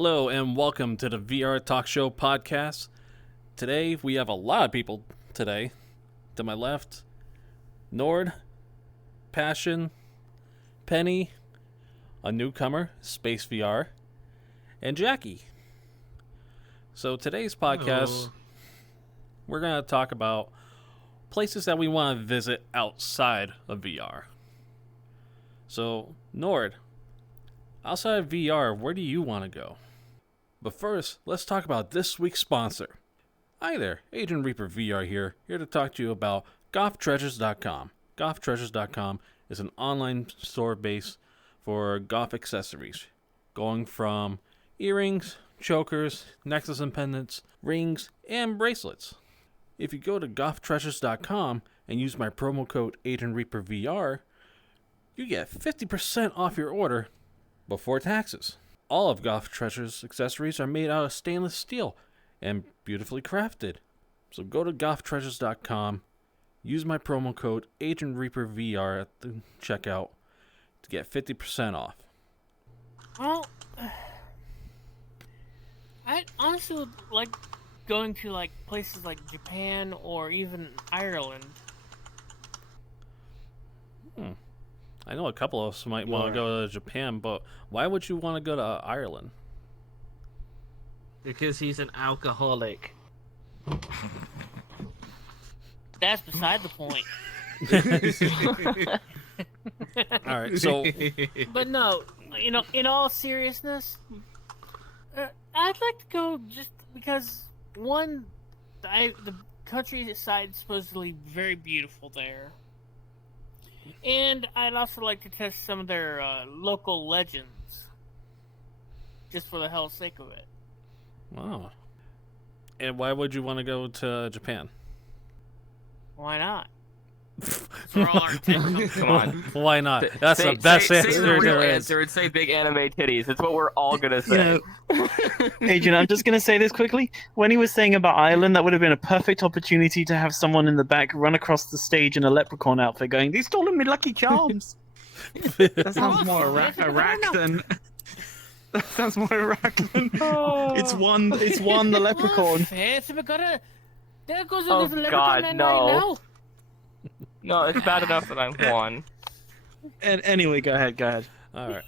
Hello and welcome to the VR Talk Show podcast. Today we have a lot of people today. To my left, Nord, Passion, Penny, a newcomer, SpaceVR, and Jackie. So today's podcast, we're going to talk about places that we want to visit outside of VR. So, Nord, outside of VR, where do you want to go? But first, let's talk about this week's sponsor. Hi there, AgentReaperVR here to talk to you about golftreasures.com. Golftreasures.com is an online store base for golf accessories, going from earrings, chokers, necklaces and pendants, rings, and bracelets. If you go to golftreasures.com and use my promo code AgentReaperVR, you get 50% off your order before taxes. All of Golf Treasures accessories are made out of stainless steel and beautifully crafted. So go to golftreasures.com, use my promo code AgentReaperVR at the checkout to get 50% off. Well, I honestly would like going to like places like Japan or even Ireland. I know a couple of us might want to go to Japan, but why would you want to go to Ireland? Because he's an alcoholic. That's beside the point. All right, so But no, you know, in all seriousness, I'd like to go just because one, the countryside is supposedly very beautiful there. And I'd also like to test some of their local legends, just for the hell's sake of it. wow. And why would you want to go to Japan? Why not? For all our tech companies. Come on. Why not? That's the best say answer the real there is. answer and say big anime titties. It's what we're all gonna say. Agent, I'm just going to say this quickly. When he was saying about Ireland, that would have been a perfect opportunity to have someone in the back run across the stage in a leprechaun outfit going, "They stolen me Lucky Charms." That sounds more Iraq than. That sounds more Iraq than. It's one the leprechaun. Fancy, but there goes Oh, the leprechaun God, that no. night now. No, it's bad enough that I'm one. And anyway, go ahead. All right.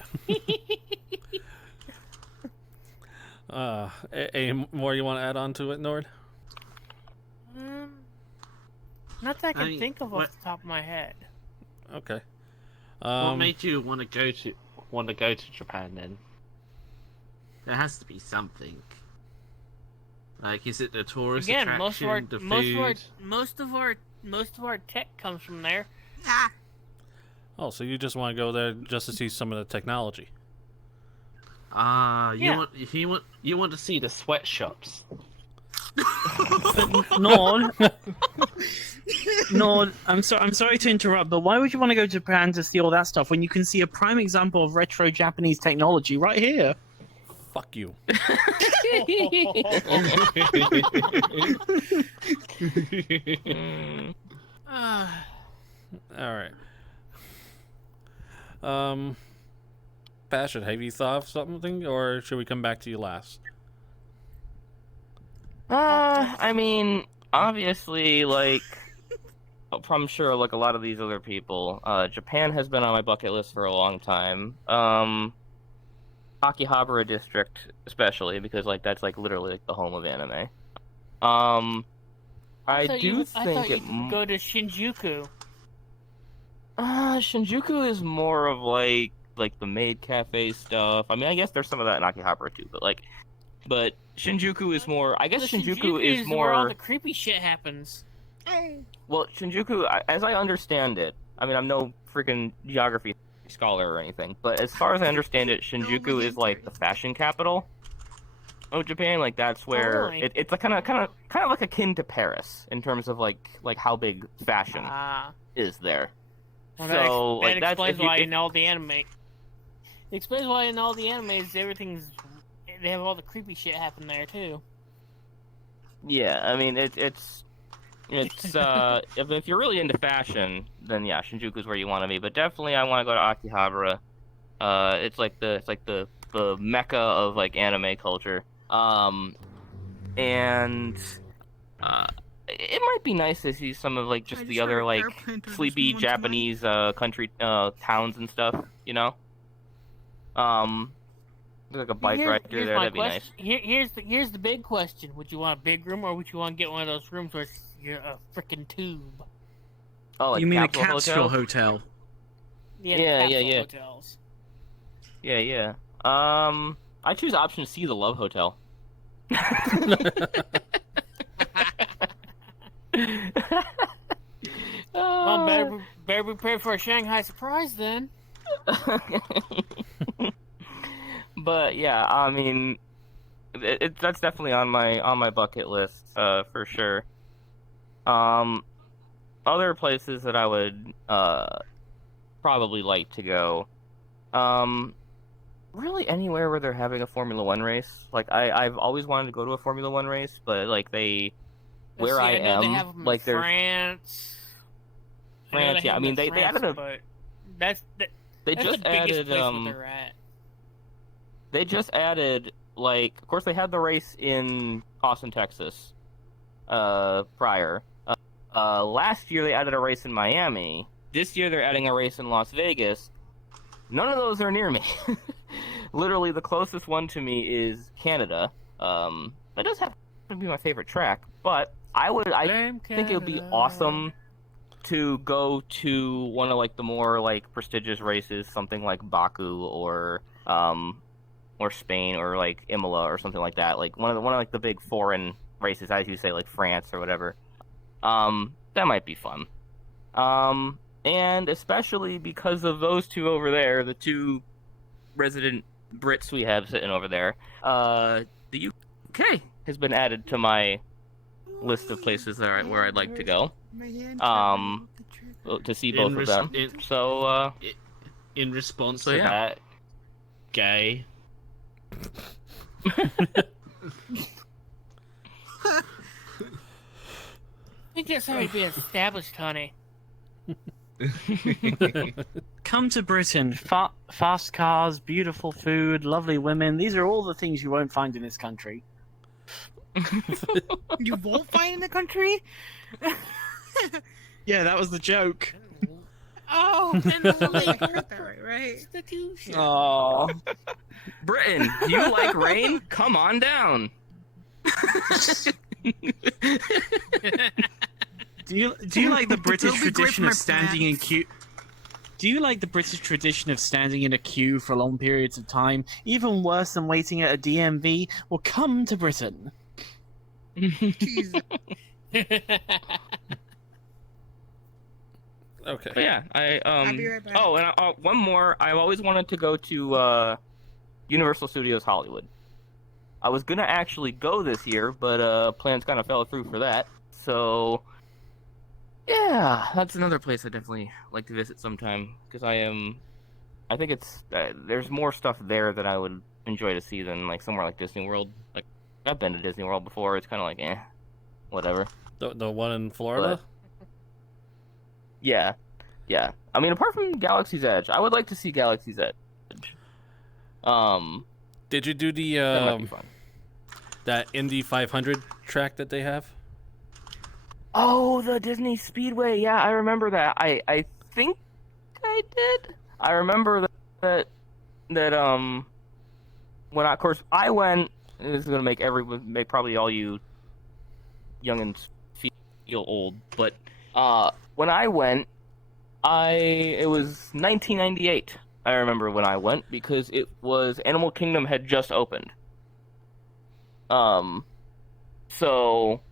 Any more you want to add on to it, Nord? Not that I can I mean, think of what- off the top of my head. Okay. What made you want to go to Japan then? There has to be something. Like, is it the tourist Again, attraction, the food? most of our tech comes from there. Oh, so you just want to go there just to see some of the technology? Yeah. You want to see the sweatshops? Nord, I'm sorry to interrupt, but why would you want to go to Japan to see all that stuff when you can see a prime example of retro Japanese technology right here? Fuck you. All right. Passion, have you thought of something, or should we come back to you last? I mean, obviously, like, I'm sure, like a lot of these other people, Japan has been on my bucket list for a long time. Akihabara district, especially, because, like, that's, like, literally, like, the home of anime. I thought do you think could go to Shinjuku. Shinjuku is more of, like the maid cafe stuff. I mean, I guess there's some of that in Akihabara, too, but Shinjuku is more... I guess Shinjuku is more... where all the creepy shit happens. Well, Shinjuku, as I understand it, I mean, I'm no freaking geography scholar or anything, but as far as I understand it, Shinjuku is like the fashion capital of Japan. Like that's where really? it's like kind of like akin to Paris in terms of like how big fashion is there. Well, So that like that's explains if you, why if, in all the anime. It explains why in all the animes everything's they have all the creepy shit happen there too. yeah, I mean it's if you're really into fashion, then yeah, Shinjuku's where you want to be. But definitely, I want to go to Akihabara. It's like the the mecca of like anime culture. And it might be nice to see some of like just the other like sleepy Japanese country towns and stuff, you know. There's like a bike ride through there. That'd be nice. Here's the big question: would you want a big room, or would you want to get one of those rooms where you're a freaking tube? Oh, like You mean a Capsule capsule hotel? Yeah. Yeah. Hotels. Yeah. I choose option C, the Love Hotel. Well, better be prepared for a Shanghai surprise then. But yeah, I mean, that's definitely on my bucket list for sure. Other places that I would probably like to go, really anywhere where they're having a Formula One race. Like I've always wanted to go to a Formula One race, but like where I am, they have them like in there's France. Yeah. I mean, they added a. But that's They that's just the biggest added place where they're at. They just added, like, of course they had the race in Austin, Texas, prior. Last year they added a race in Miami. This year they're adding a race in Las Vegas. None of those are near me. Literally, the closest one to me is Canada. That does happen to be my favorite track, but I think it would be awesome to go to one of, like, the more, like, prestigious races, something like Baku or Spain or like Imola or something like that, like one of like the big foreign races, as you say, like France or whatever. That might be fun. And especially because of those two over there, the two resident Brits we have sitting over there, the UK has been added to my list of places where I'd like to go. To see both of them. In response So to yeah. that, gay. I think that's already been established, honey. Come to Britain. Fast cars, beautiful food, lovely women. These are all the things you won't find in this country. You won't find in the country? Yeah, that was the joke. Oh, and the lake. You heard that right? Oh. Britain, do you like rain? Come on down. Do you like the British It'll be great tradition for of my standing in plants. queue? Do you like the British tradition of standing in a queue for long periods of time, even worse than waiting at a DMV? Well, come to Britain. Jesus. Okay. But yeah, I'll be right back. Oh, and one more. I've always wanted to go to Universal Studios Hollywood. I was gonna actually go this year, but plans kind of fell through for that. So yeah, that's another place I definitely like to visit sometime because I think it's there's more stuff there that I would enjoy to see than like somewhere like Disney World. Like I've been to Disney World before. It's kind of like whatever. The one in Florida? But, yeah. I mean, apart from Galaxy's Edge, I would like to see Galaxy's Edge. Did you do That might be fun. that Indy 500 track that they have? Oh, the Disney Speedway. Yeah, I remember that. I think I did. I remember that when of course I went. This is gonna make probably all you youngins feel old, but when I went, it was 1998. I remember when I went because it was Animal Kingdom had just opened. So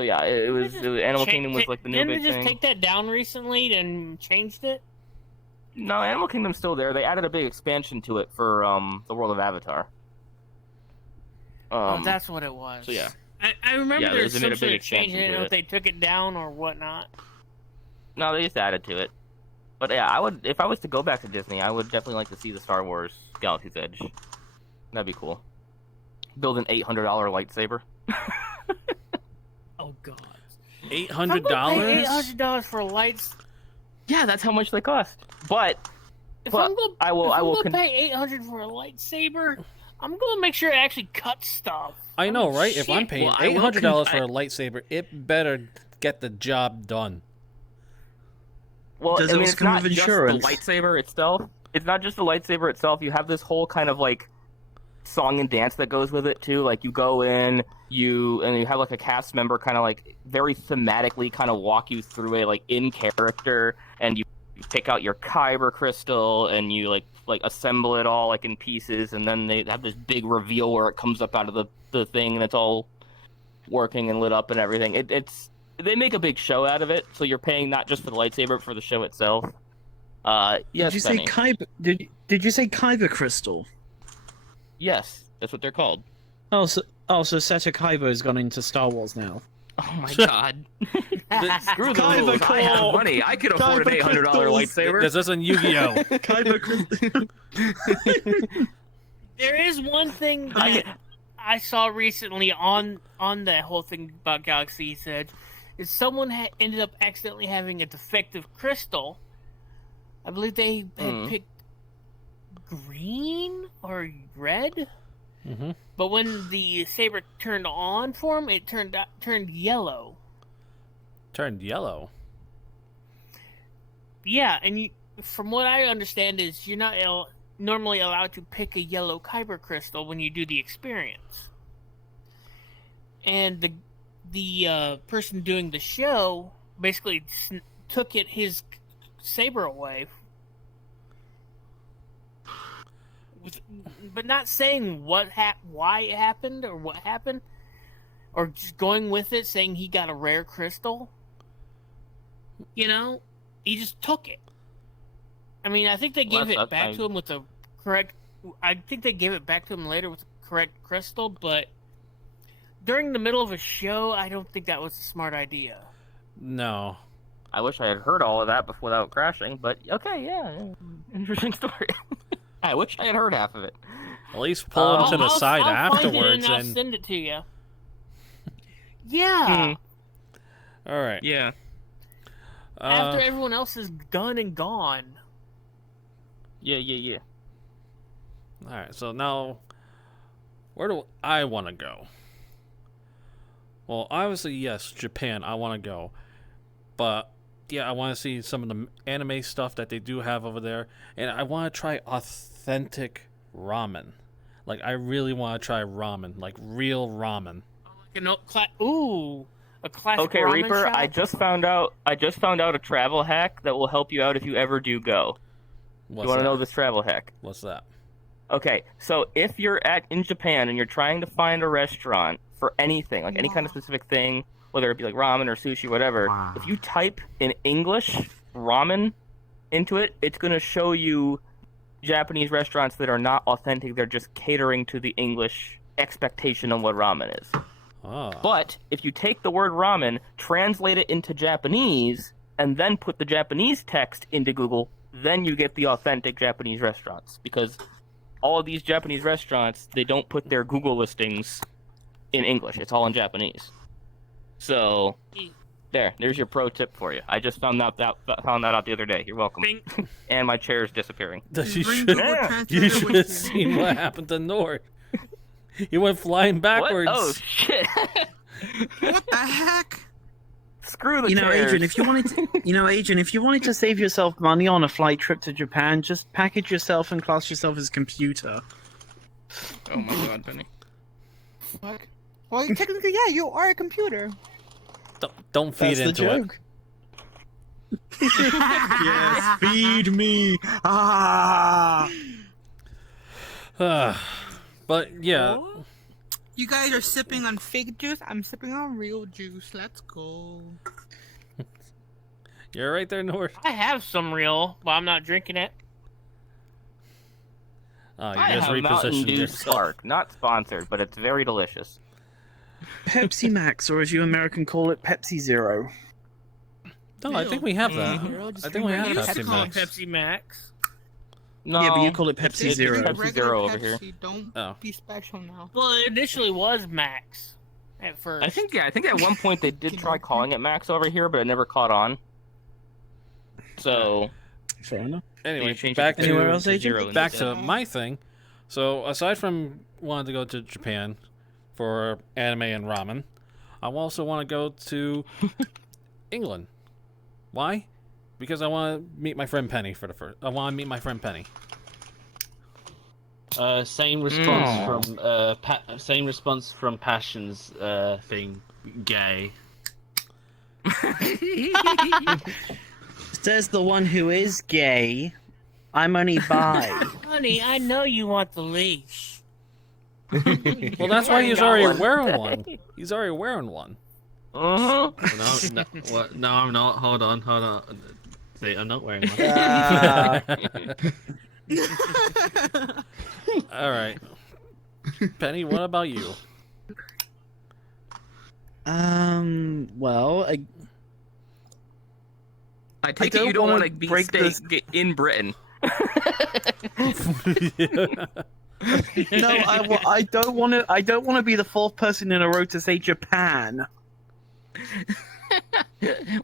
yeah, it was Animal Kingdom was like the new big Didn't they thing. just take that down recently and changed it? No, Animal Kingdom's still there. They added a big expansion to it for the World of Avatar. Oh, that's what it was. So yeah. I remember Yeah, there's they some made a sort big of change. I expansion didn't to know it. if they took it down or whatnot. No, they just added to it. But yeah, if I was to go back to Disney, I would definitely like to see the Star Wars Galaxy's Edge. That'd be cool. Build an $800 lightsaber. Oh God. $800? $800 for lights. Yeah, that's how much they cost. But if But I'm gonna, I will- if I I'm will gonna con- pay 800 for a lightsaber, I'm gonna make sure it actually cuts stuff. I know, mean, right? If I'm shit. paying Well, I will $800 con- for a lightsaber, it better get the job done. Well, Does I it mean, also it's come not with just insurance? the lightsaber itself. It's not just the lightsaber itself. You have this whole kind of like song and dance that goes with it too. Like you go in, you have like a cast member kind of like very thematically kind of walk you through it, like in character, and you pick out your kyber crystal and you like assemble it all like in pieces, and then they have this big reveal where it comes up out of the thing and it's all working and lit up and everything. They make a big show out of it, so you're paying not just for the lightsaber, but for the show itself. Yes, Did you say Benny. Kyber? Did you say Kyber crystal? Yes, that's what they're called. Oh, so Seto Kyber has gone into Star Wars now. Oh my god. Screw the Kyber rules. I have core. money. I can afford an Kyber $800 crystals. lightsaber. This isn't Yu-Gi-Oh! Kyber crystal. There is one thing I that I saw recently on that whole thing about Galaxy's Edge, is someone ended up accidentally having a defective crystal. I believe they had picked green or red, Mm-hmm. but when the saber turned on for him, it turned yellow. Turned yellow. Yeah, and from what I understand is you're not normally allowed to pick a yellow kyber crystal when you do the experience. And the person doing the show basically took his saber away, but not saying why it happened or what happened, or just going with it, saying he got a rare crystal. You know, he just took it. I mean, I think they gave it back to him with the correct. I think they gave it back to him later with the correct crystal, but during the middle of a show, I don't think that was a smart idea. No. I wish I had heard all of that without crashing, but okay, yeah. Interesting story. I wish I had heard half of it. At least pull him to the side I'll afterwards find it and I'll send it to you. Yeah. All right. Yeah. After everyone else is done and gone. Yeah. All right. So now, where do I want to go? Well, obviously, yes, Japan. I want to go, but yeah, I want to see some of the anime stuff that they do have over there, and I want to try authentic ramen. Like, I really want to try ramen, like real ramen. A classic Okay, ramen Reaper, shop? I just found out a travel hack that will help you out if you ever do go. What's You want to that? know this travel hack? What's that? Okay, so if you're in Japan and you're trying to find a restaurant for anything, like any kind of specific thing, whether it be like ramen or sushi, whatever, if you type in English ramen into it, it's going to show you Japanese restaurants that are not authentic. They're just catering to the English expectation on what ramen is. Oh. But if you take the word ramen, translate it into Japanese, and then put the Japanese text into Google, then you get the authentic Japanese restaurants. Because all of these Japanese restaurants, they don't put their Google listings in English. It's all in Japanese. So, there's your pro tip for you. I just found that out the other day. You're welcome. And my chair is disappearing. You Bring should, Google you Translator should with have you. seen what happened to Nord. He went flying backwards. What? Oh, shit. What the heck? Screw the You know, chairs. Adrian, if you wanted to save yourself money on a flight trip to Japan, just package yourself and class yourself as computer. Oh my god, Benny. Fuck. Well, technically, yeah, you are a computer. Don't feed That's the into joke. Yes, feed me. Ah. it. But yeah, You guys are sipping on fake juice. I'm sipping on real juice. Let's go. you're right there, Nord. I have some real, but I'm not drinking it. You I just have Mountain repositioned Dew yourself. Spark. Not sponsored, but it's very delicious. Pepsi Max, or as you American call it, Pepsi Zero. No, I think we have that. Mhm. I think we have You used to Pepsi call it Max. Pepsi Max. No, Yeah, but you call it Pepsi it's Zero. Pepsi Regular Zero over here. Pepsi, Don't Oh. be special now. Well, it initially was Max at first. I think at one point they did try calling it Max over here, but it never caught on. So Fair enough. Anyway, change back it Anywhere to else, Agent? back to my thing. So aside from wanting to go to Japan for anime and ramen, I also want to go to England. Why? Because I want to meet my friend Penny for the first. I want to meet my friend Penny. Same response from same response from Passion's thing. Gay. Says the one who is gay. I'm only bi. Honey, I know you want the leash. Well, that's why he's already wearing one. He's already wearing one. Uh-huh. No, what? No, I'm not. Hold on. See, I'm not wearing one. All right, Penny. What about you? Well, I take don't it you don't wanna want to be break this- in Britain. no, I don't want to. I don't want to be the fourth person in a row to say Japan.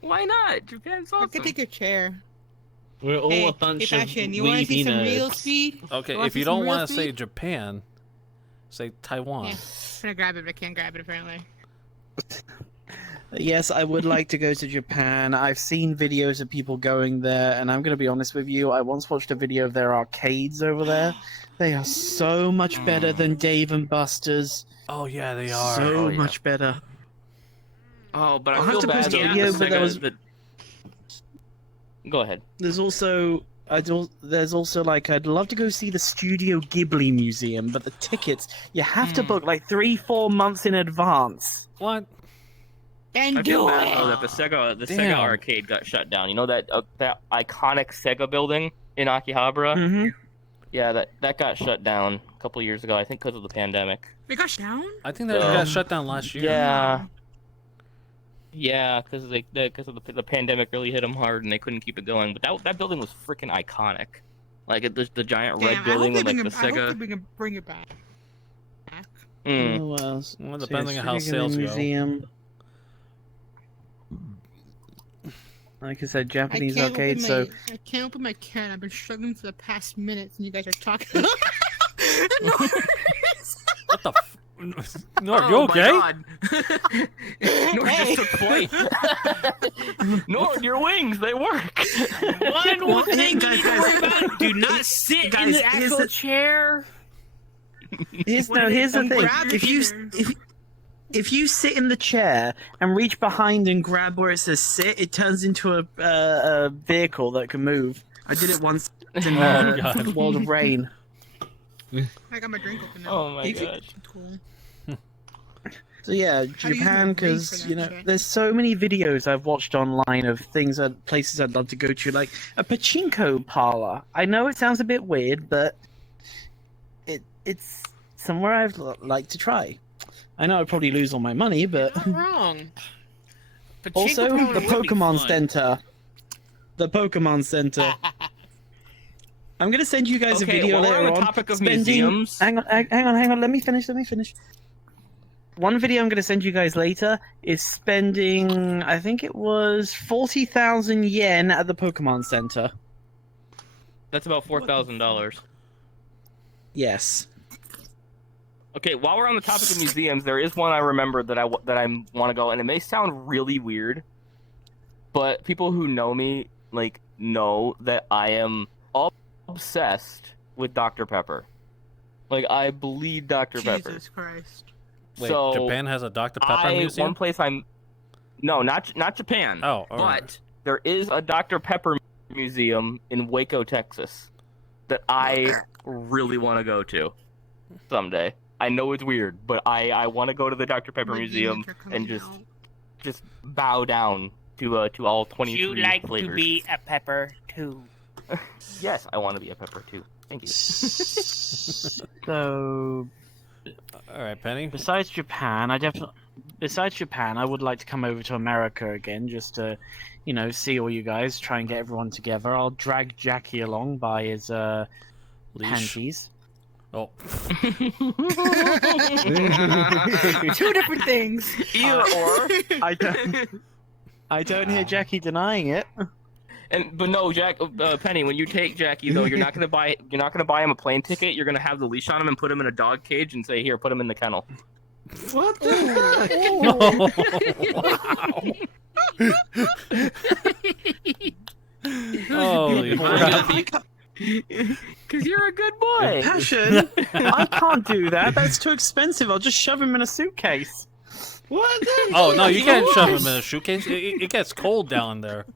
Why not? Japan's I awesome. could take your chair. We're all a bunch of Fashion, you want to see weeby some real nerds. speed? Okay, wanna if see you some don't real want to say speed? Japan, say Taiwan. Yeah. I'm gonna grab it, but I can't grab it apparently. Yes, I would like to go to Japan. I've seen videos of people going there, and I'm going to be honest with you. I once watched a video of their arcades over there. They are so much better than Dave and Buster's. Oh yeah, they are. So Oh, yeah. much better. Oh, but I I'll feel have to bad. post a that video, the but there Sega- was- the- Go ahead. There's also there's also like I'd love to go see the Studio Ghibli Museum, but the tickets you have to book like 3-4 months in advance. What? And I feel do bad it! though that the Sega Damn. arcade got shut down. You know that that iconic Sega building in Akihabara? Mm-hmm. Yeah, that got shut down a couple years ago. I think because of the pandemic. We got down? I think that got shut down last year. Yeah, because of the pandemic really hit them hard and they couldn't keep it going. But that building was freaking iconic. Like the giant red Damn, building I with hope like the they Sega. bring it back. Mm. Oh, well, Well, so depending yeah, on how Studio sales Ghibli go. Museum. Like I said, Japanese arcade. So I can't open my can. I've been struggling for the past minutes, and you guys are talking. What the? No, you Oh, okay? my God. Nord just took flight. Nord, your wings, they work. One thing you need to guys, worry about: do not sit in guys, the here's actual the- chair. here's the thing. grab If it you either. if you sit in the chair and reach behind and grab where it says sit, it turns into a vehicle that can move. I did it once in God. World of Rain. I got my drink open now. Oh my If you- gosh. Cool. So yeah, do you use Japan, my ring because for you that know, shit? there's so many videos I've watched online of things, places I'd love to go to, like a pachinko parlor. I know it sounds a bit weird, but it's somewhere I'd like to try. I know I'd probably lose all my money, but Not wrong. Pachinko also parlor the would be Pokemon fun. Center. The Pokemon Center. I'm gonna send you guys Okay, a video while we're later on the on. topic of museums- Hang on. Let me finish. One video I'm gonna send you guys later is spending, I think it was 40,000 yen at the Pokemon Center. That's about $4,000. Yes. Okay, while we're on the topic of museums, there is one I remember that I want to go, and it may sound really weird, but people who know me know that I am obsessed with Dr. Pepper. Like I bleed Dr. Pepper. Jesus Christ. Wait, So, Japan has a Dr. Pepper museum? One place no, not Japan. Oh, all right. But there is a Dr. Pepper museum in Waco, Texas, that I really want to go to someday. I know it's weird, but I want to go to the Dr. Pepper My museum demons are coming and out. just bow down to all 23 You like flavors. to be a pepper too. Yes, I want to be a pepper too. Thank you. So All right, Penny. besides Japan, I would like to come over to America again, just to, see all you guys, try and get everyone together. I'll drag Jackie along by his Leash. panties. Oh, Two different things. Either or. I don't hear Jackie denying it. But no, Penny, when you take Jackie though, you're not gonna buy him a plane ticket. You're gonna have the leash on him and put him in a dog cage and say, "Here, put him in the kennel." What the heck? Holy crap. Because you're a good boy. Passion, I can't do that. That's too expensive. I'll just shove him in a suitcase. What the Oh, no, you can't shove him What? in a shoecase. It gets cold down there.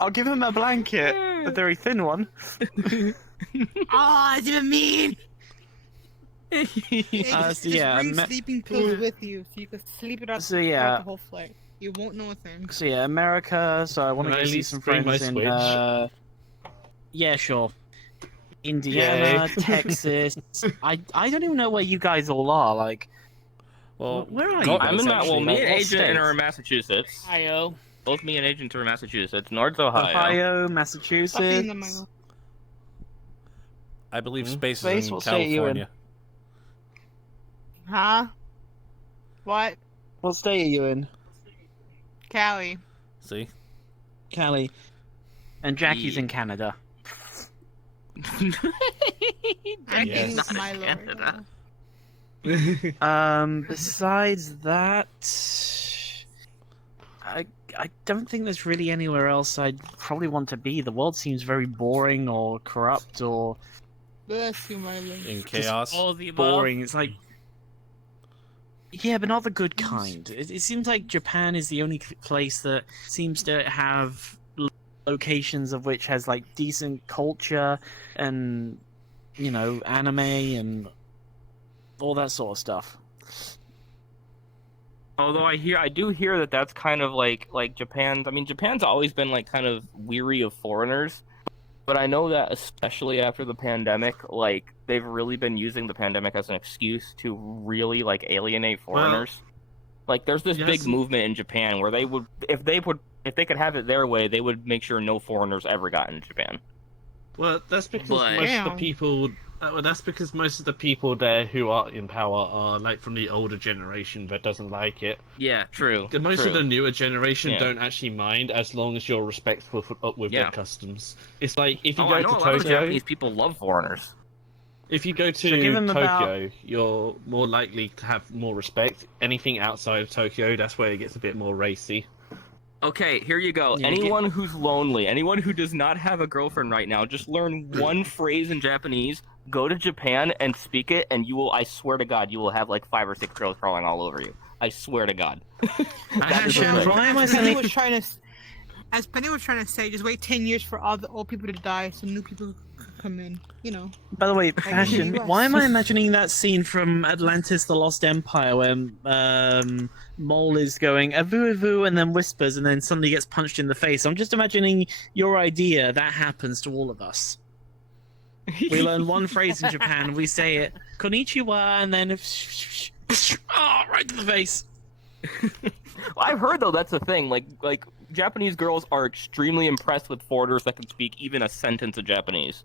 I'll give him a blanket, a very thin one. Oh, it's even mean. So Just yeah, bring sleeping pills with you so you can sleep it up So, throughout yeah. the whole flight. You won't know a thing. So yeah, America. So I want Can to I go at see least some bring my friends in. Switch? Yeah, sure. Indiana, Yay. Texas. I don't even know where you guys all are. Like, Well, where are go- you? I'm in guys, me actually? and Like, what Agent states? are in Massachusetts. Ohio. Both me and Agent are in Massachusetts. Nord's Ohio. Ohio, Fucking Massachusetts. the Milo. I believe space Space is in will state you in. California. Huh? What? What state are you in? Cali. See? Cali. And Jackie's Yeah. in Canada. I'm Yes. eating with Not Milo. Canada. Right now. Besides that, I don't think there's really anywhere else I'd probably want to be. The world seems very boring or corrupt or Bless you, Milo. In chaos. All of the above. boring. It's like, yeah, but not the good kind. It seems like Japan is the only place that seems to have locations of which has like decent culture and, you know, anime and all that sort of stuff. Although I do hear that that's kind of like Japan's. I mean, Japan's always been like kind of weary of foreigners, but I know that especially after the pandemic, like they've really been using the pandemic as an excuse to really like alienate foreigners. Like, there's this yes. big movement in Japan where they would, if they could have it their way, they would make sure no foreigners ever got into Japan. Well, that's because But- most of the Damn. people. That's because most of the people there who are in power are like from the older generation that doesn't like it. Yeah, true. Most of the newer generation Yeah. don't actually mind as long as you're respectful with Yeah. their customs. It's like if you Oh, go I to know a lot of Tokyo, Japanese people love foreigners. if you go to So give 'em Tokyo, about- you're more likely to have more respect. Anything outside of Tokyo, that's where it gets a bit more racy. Okay, here you go. Yeah, Anyone who's lonely, anyone who does not have a girlfriend right now, just learn one phrase in Japanese, go to Japan and speak it, and you will, I swear to God, you will have like 5 or 6 girls crawling all over you. I swear to God. That is the Hashem, thing. why am I As Penny sending... was trying to, as Penny was trying to say, just wait 10 years for all the old people to die, so new people could come in. You know. By the way, Passion, US. why am I imagining that scene from Atlantis the Lost Empire where Mole is going avoo avoo and then whispers and then suddenly gets punched in the face? I'm just imagining your idea that happens to all of us. We learn one phrase in Japan, we say it, konnichiwa, and then right to the face. I've heard though that's a thing. Like Japanese girls are extremely impressed with foreigners that can speak even a sentence of Japanese.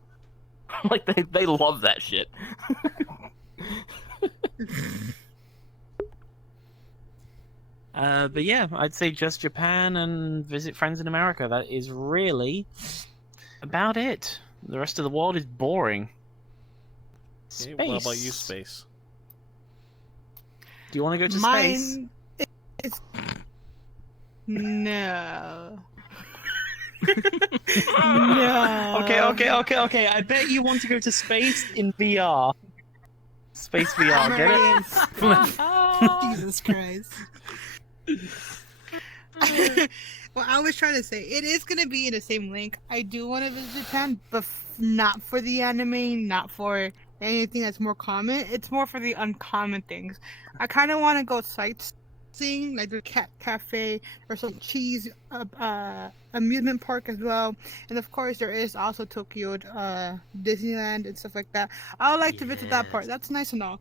Like they love that shit. But yeah, I'd say just Japan and visit friends in America. That is really about it. The rest of the world is boring. Okay, Space. what about you, Space? Do you want to go to space? Mine is no. No. Okay. I bet you want to go to space in VR. Space VR, get it? Jesus Christ. Well, I was trying to say, it is going to be in the same link. I do want to visit Japan, but not for the anime, not for anything that's more common. It's more for the uncommon things. I kind of want to go sightseeing, like the cat cafe, or some cheese amusement park as well. And of course, there is also Tokyo Disneyland and stuff like that. I would like to visit that part. That's nice and all.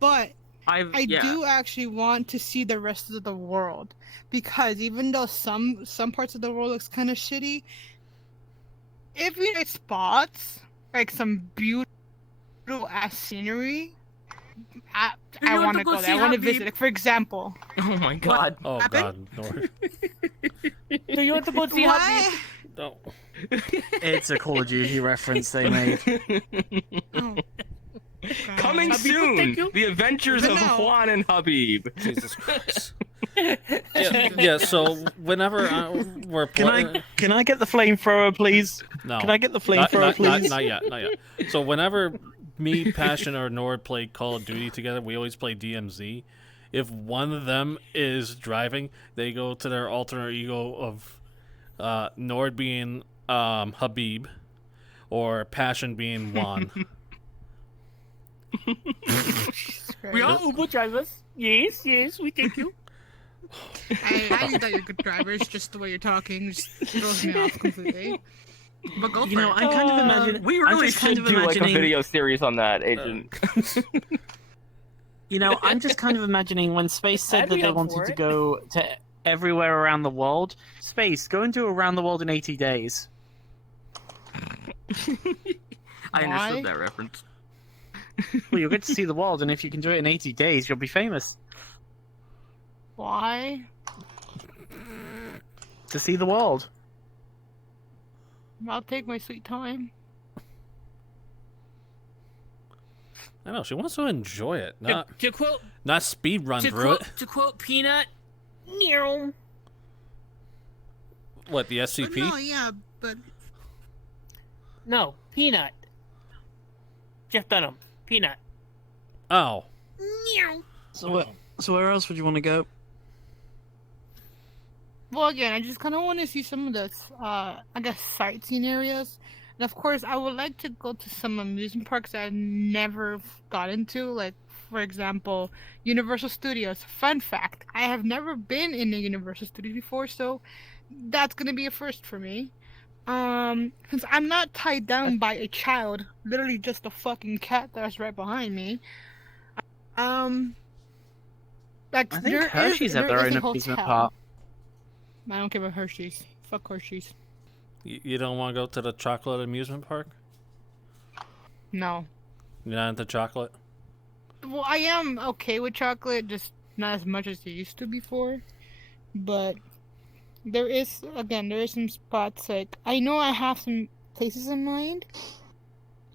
But I do actually want to see the rest of the world, because even though some parts of the world looks kind of shitty, if you get spots like some beautiful ass scenery, I want to go there. I want to visit. Like, for example, Oh my God. Oh Happened? God, Nord. Do you want to go see Habib? No. It's a Call of Duty reference they made. Oh. Coming Habib will soon, take you. the adventures of No. Juan and Habib. Jesus Christ. Yeah, so whenever we're playing... Can I get the flamethrower, please? No. Can I get the flamethrower, please? Not yet. So whenever me, Passion, or Nord play Call of Duty together, we always play DMZ. If one of them is driving, they go to their alternate ego of Nord being Habib or Passion being Juan. We are Uber drivers. Yes, we thank you. I think that you're good drivers, just the way you're talking just throws me off completely. But go for You know, it. I'm kind of imagining. We really I'm just kind should of do imagining. like Imagining, a video series on that, Agent. You know, I'm just kind of imagining when Space said I'd that be they up for wanted to it. go to everywhere around the world. Space, go and do around the world in 80 days. I Why? understood that reference. Well, you'll get to see the world, and if you can do it in 80 days, you'll be famous. Why? To see the world. I'll take my sweet time. I know, she wants to enjoy it, not To quote speed run through it. to quote Peanut, Nero. What, the But SCP? no, yeah, but No, Peanut. Jeff Dunham, Peanut. Oh. So where else would you want to go? well, again, I just kind of want to see some of the, I guess, sightseeing areas. And of course, I would like to go to some amusement parks that I've never got into. Like, for example, Universal Studios. Fun fact: I have never been in a Universal Studio before, so that's gonna be a first for me. Since I'm not tied down by a child, literally just a fucking cat that's right behind me. Like I think there Hershey's have there their is own a amusement hotel. park. I don't care about Hershey's. Fuck Hershey's. You don't want to go to the chocolate amusement park? No. You're not into chocolate? Well, I am okay with chocolate, just not as much as I used to before. But there is some spots, like, I know I have some places in mind.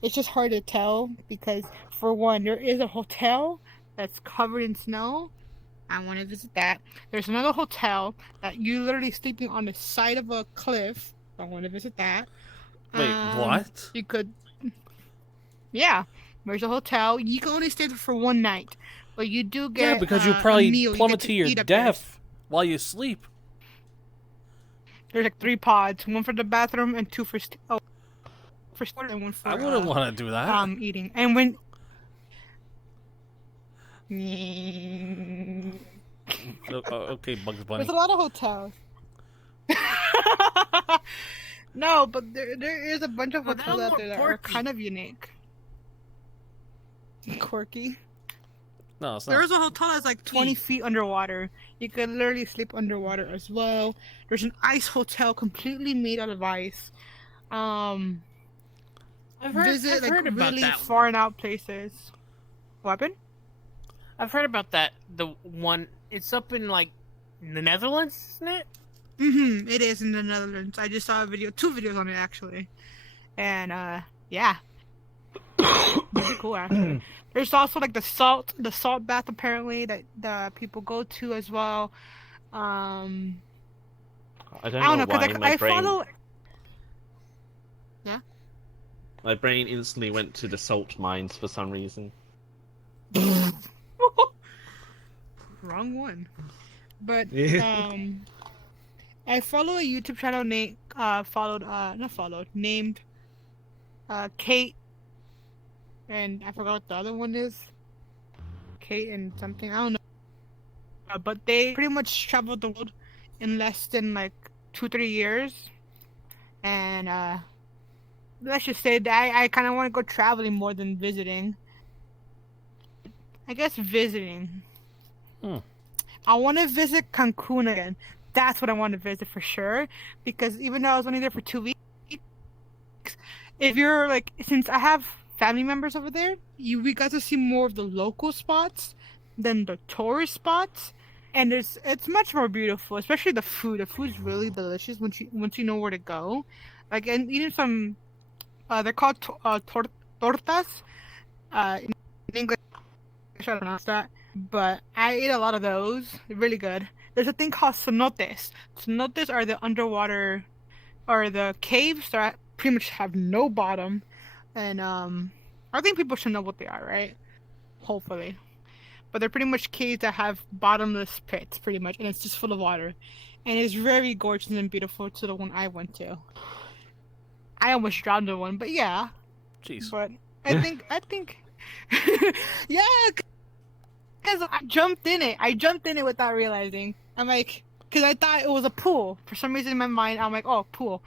It's just hard to tell because, for one, there is a hotel that's covered in snow. I want to visit that. There's another hotel that you're literally sleeping on the side of a cliff. I want to visit that. Wait, what? You could. Yeah, there's a hotel. You can only stay there for one night, but you do get. Yeah, because you a probably meal. You plummet get to your eat up there. death while you sleep. There's like 3 pods, one for the bathroom and 2 for for sport and 1 for I wouldn't want to do that. eating. And when Okay, Bugs Bunny. there's a lot of hotels. No, but there is a bunch of Well, hotels now out we're there that are quirky. kind of unique. Quirky. No, it's There not. is a hotel that's like 20 feet underwater. You could literally sleep underwater as well. There's an ice hotel completely made out of ice. I've heard about really that. far and out places. What happened? I've heard about that. The one, it's up in like the Netherlands, isn't it? Mm-hmm. It is in the Netherlands. I just saw a video, 2 videos on it actually, and yeah, really cool actually. There's also like the salt bath apparently that the people go to as well. I don't I don't know know because why I follow. my brain instantly went to the salt mines for some reason. Wrong one. But I follow a YouTube channel named named Kate, and I forgot what the other one is. Kate and something, I don't know. But they pretty much traveled the world in less than like 2-3 years, and let's just say that I kind of want to go traveling more than visiting. I guess visiting. I want to visit Cancun again. That's what I want to visit for sure. Because even though I was only there for 2 weeks, if you're like, since I have family members over there, we got to see more of the local spots than the tourist spots. and it's much more beautiful, especially the food. The food's really delicious once you know where to go. Like, and eating some, they're called tortas. In English, I don't know that, but I ate a lot of those. They're really good. There's a thing called cenotes. Cenotes are the underwater, or the caves that pretty much have no bottom, and I think people should know what they are, right? Hopefully. But they're pretty much caves that have bottomless pits, pretty much, and it's just full of water. And it's very gorgeous and beautiful to the one I went to. I almost drowned in one, but yeah. Jeez. But I think, yeah, because I jumped in it without realizing. I'm like, because I thought it was a pool. For some reason in my mind, I'm like, oh, pool.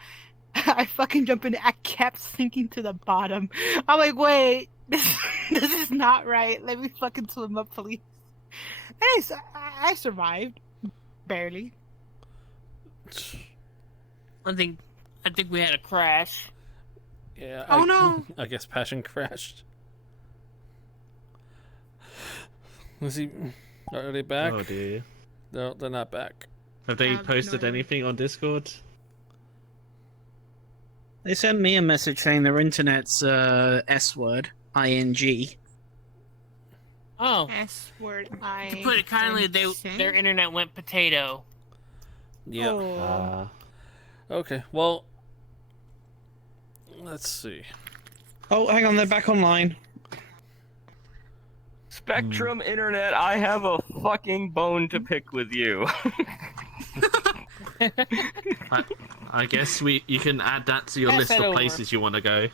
I fucking jumped in it. I kept sinking to the bottom. I'm like, wait, this is not right. Let me fucking swim up, please. And I survived. Barely. I think we had a crash. Yeah. Oh, no. I guess Passion crashed. Is he? Are they back? Oh dear. No, they're not back. Have they no posted idea. anything on Discord? They sent me a message saying their internet's S word, ING. Oh, S word. to put it kindly, their internet went potato. Yeah. Oh. Okay. Well, let's see. Oh, hang on, they're back online. Spectrum Internet, I have a fucking bone to pick with you. I guess you can add that to your Pass list that of over. places you want to go.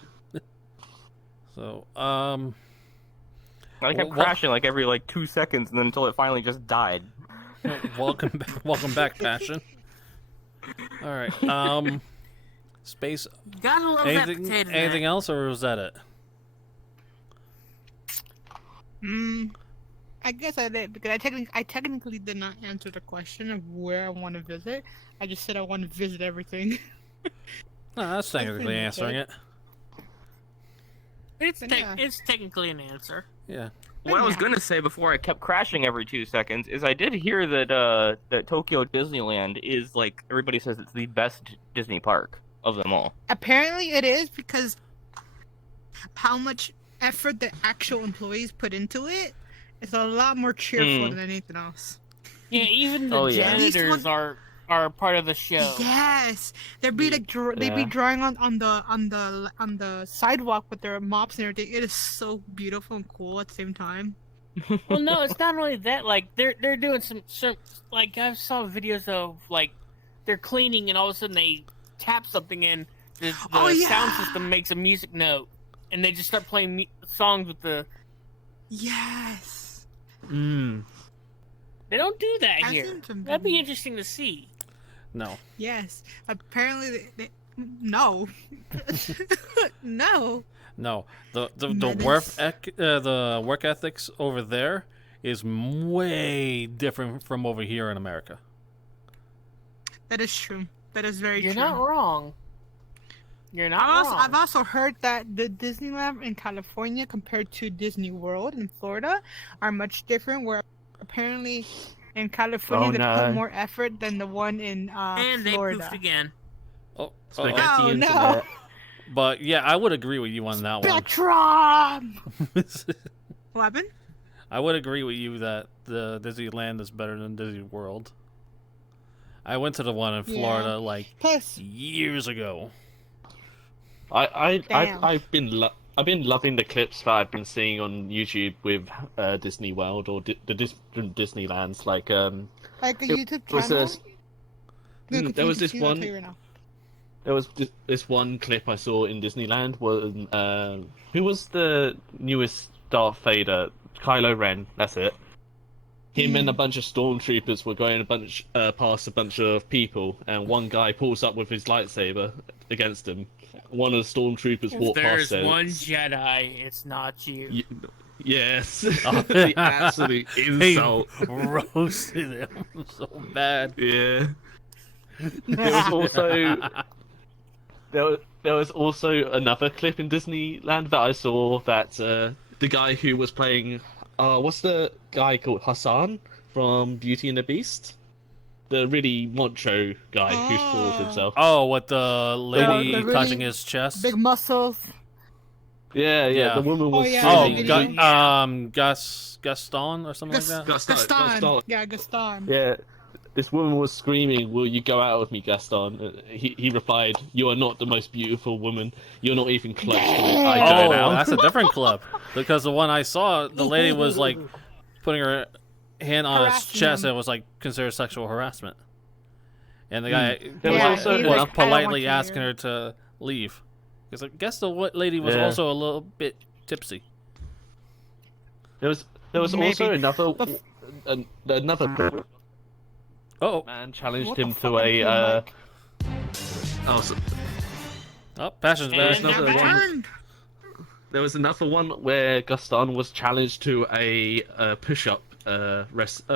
So, I kept Wha- crashing like every 2 seconds, and then until it finally just died. welcome back, Passion. All right. Space. Gotta love that potato. Anything else, or was that it? I guess I did, because I technically did not answer the question of where I want to visit. I just said I want to visit everything. No, that's technically answering it. It's Yeah. it's technically an answer. Yeah. What I was gonna say before I kept crashing every 2 seconds is I did hear that that Tokyo Disneyland is everybody says it's the best Disney park of them all. Apparently it is, because how much effort the actual employees put into it, it's a lot more cheerful than anything else. Yeah, even the Oh, yeah. At least janitors one- are part of the show. Yes, they'd be like they'd be Yeah. drawing on the sidewalk with their mops and everything. It is so beautiful and cool at the same time. Well, no, it's not only that. Like they're doing some like I saw videos of they're cleaning and all of a sudden they tap something and the Oh, yeah. sound system makes a music note and they just start playing songs with the. Yes. They don't do that That here. seems amazing. That'd be interesting to see. No. Yes. Apparently no. No. No. The Menace. the work ethics over there is way different from over here in America. That is true. That is very You're true. not wrong. You're not wrong. I've also heard that the Disneyland in California compared to Disney World in Florida are much different, where apparently in California Oh, they no. put more effort than the one in and they Florida. poofed again. Oh. Spaghetti Oh, no. internet. But yeah, I would agree with you on that Spectrum! What happened? I would agree with you that the Disneyland is better than Disney World. I went to the one in Florida Plus, years ago. Damn. I've been loving the clips that I've been seeing on YouTube with Disney World or the different Disneylands. Like like a it YouTube was channel. there was this I'll one. tell you right now. There was this one clip I saw in Disneyland. Was who was the newest Darth Vader? Kylo Ren. That's it. Him and a bunch of stormtroopers were going past a bunch of people, and one guy pulls up with his lightsaber against him. One of the stormtroopers walked There's past it. one Jedi. It's not you. Yes, the absolute insult. He roasted him so bad. Yeah. There was also there was also another clip in Disneyland that I saw that the guy who was playing what's the guy called Hassan from Beauty and the Beast. The really macho guy who's full of himself. Oh, with the lady the really touching his chest. Big muscles. Yeah. Yeah. The woman was yeah, Oh, screaming. video. Gaston or something like that. Gaston. Yeah, Gaston. Yeah, this woman was screaming, "Will you go out with me, Gaston?" He replied, "You are not the most beautiful woman. You're not even close to me. I go Oh, now." that's a different clip. Because the one I saw, the lady was like putting her hand on his Harassing chest him. and it was like considered sexual harassment. And the guy There was Yeah, also he was was like, "I don't politely want you asking here." her to leave. Because I guess the lady was Yeah. also a little bit tipsy. There was also Maybe. another But- another Oh, man challenged What him the to fuck, a. Mike? Oh, so, Passion's There's back. another one. Turned. there was another one where Gaston was challenged to a push-up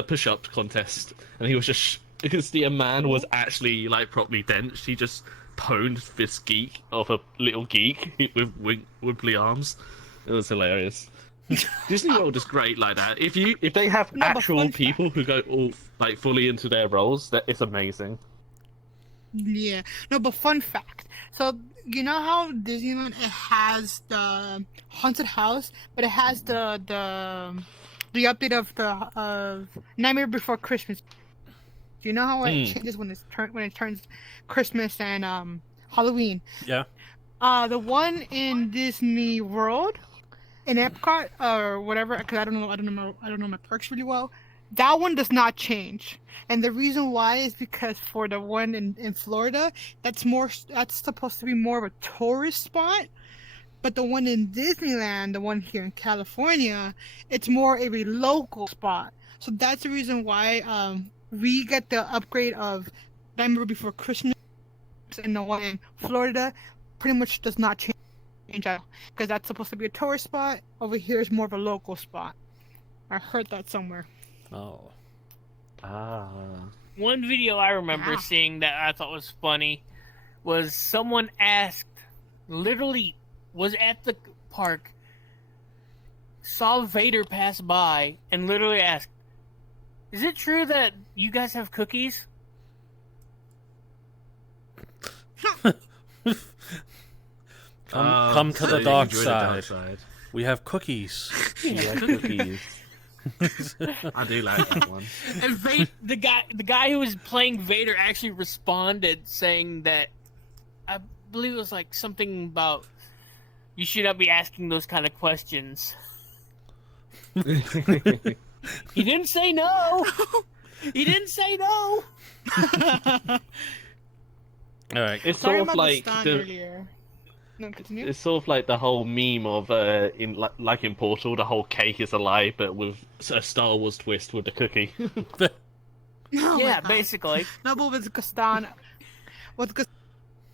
push-up contest, and he was just because the man was actually like properly dense. He just pwned this geek of a little geek with wibbly arms. It was hilarious. Disney World is great like that. If they have No, but actual fun people who go all like fully into their roles, that it's amazing. Yeah. No, but fun fact. So you know how Disneyland it has the haunted house, but it has the update of the Nightmare Before Christmas. Do you know how it changes when it turns Christmas and Halloween? Yeah. The one in Disney World, in Epcot or whatever, because I don't know my parks really well. That one does not change, and the reason why is because for the one in Florida, that's supposed to be more of a tourist spot, but the one in Disneyland, the one here in California, it's more of a local spot. So that's the reason why we get the upgrade of Nightmare Before Christmas, and the one in Florida pretty much does not change at all, because that's supposed to be a tourist spot. Over here is more of a local spot. I heard that somewhere. Oh. One video I remember Yeah. seeing that I thought was funny was someone literally was at the park, saw Vader pass by, and literally asked, "Is it true that you guys have cookies?" Come to so the you dark enjoy side. We have cookies. Yeah, cookies. I do like that one. And the guy who was playing Vader actually responded saying that, I believe it was like something about, you should not be asking those kind of questions. He didn't say no. He didn't say no. All right. It's Sorry sort of about like the stand the, earlier. No, continue. it's sort of like the whole meme of in Portal, the whole cake is a lie, but with a Star Wars twist with the cookie. Oh my Yeah, God. basically. No, but with Gaston, But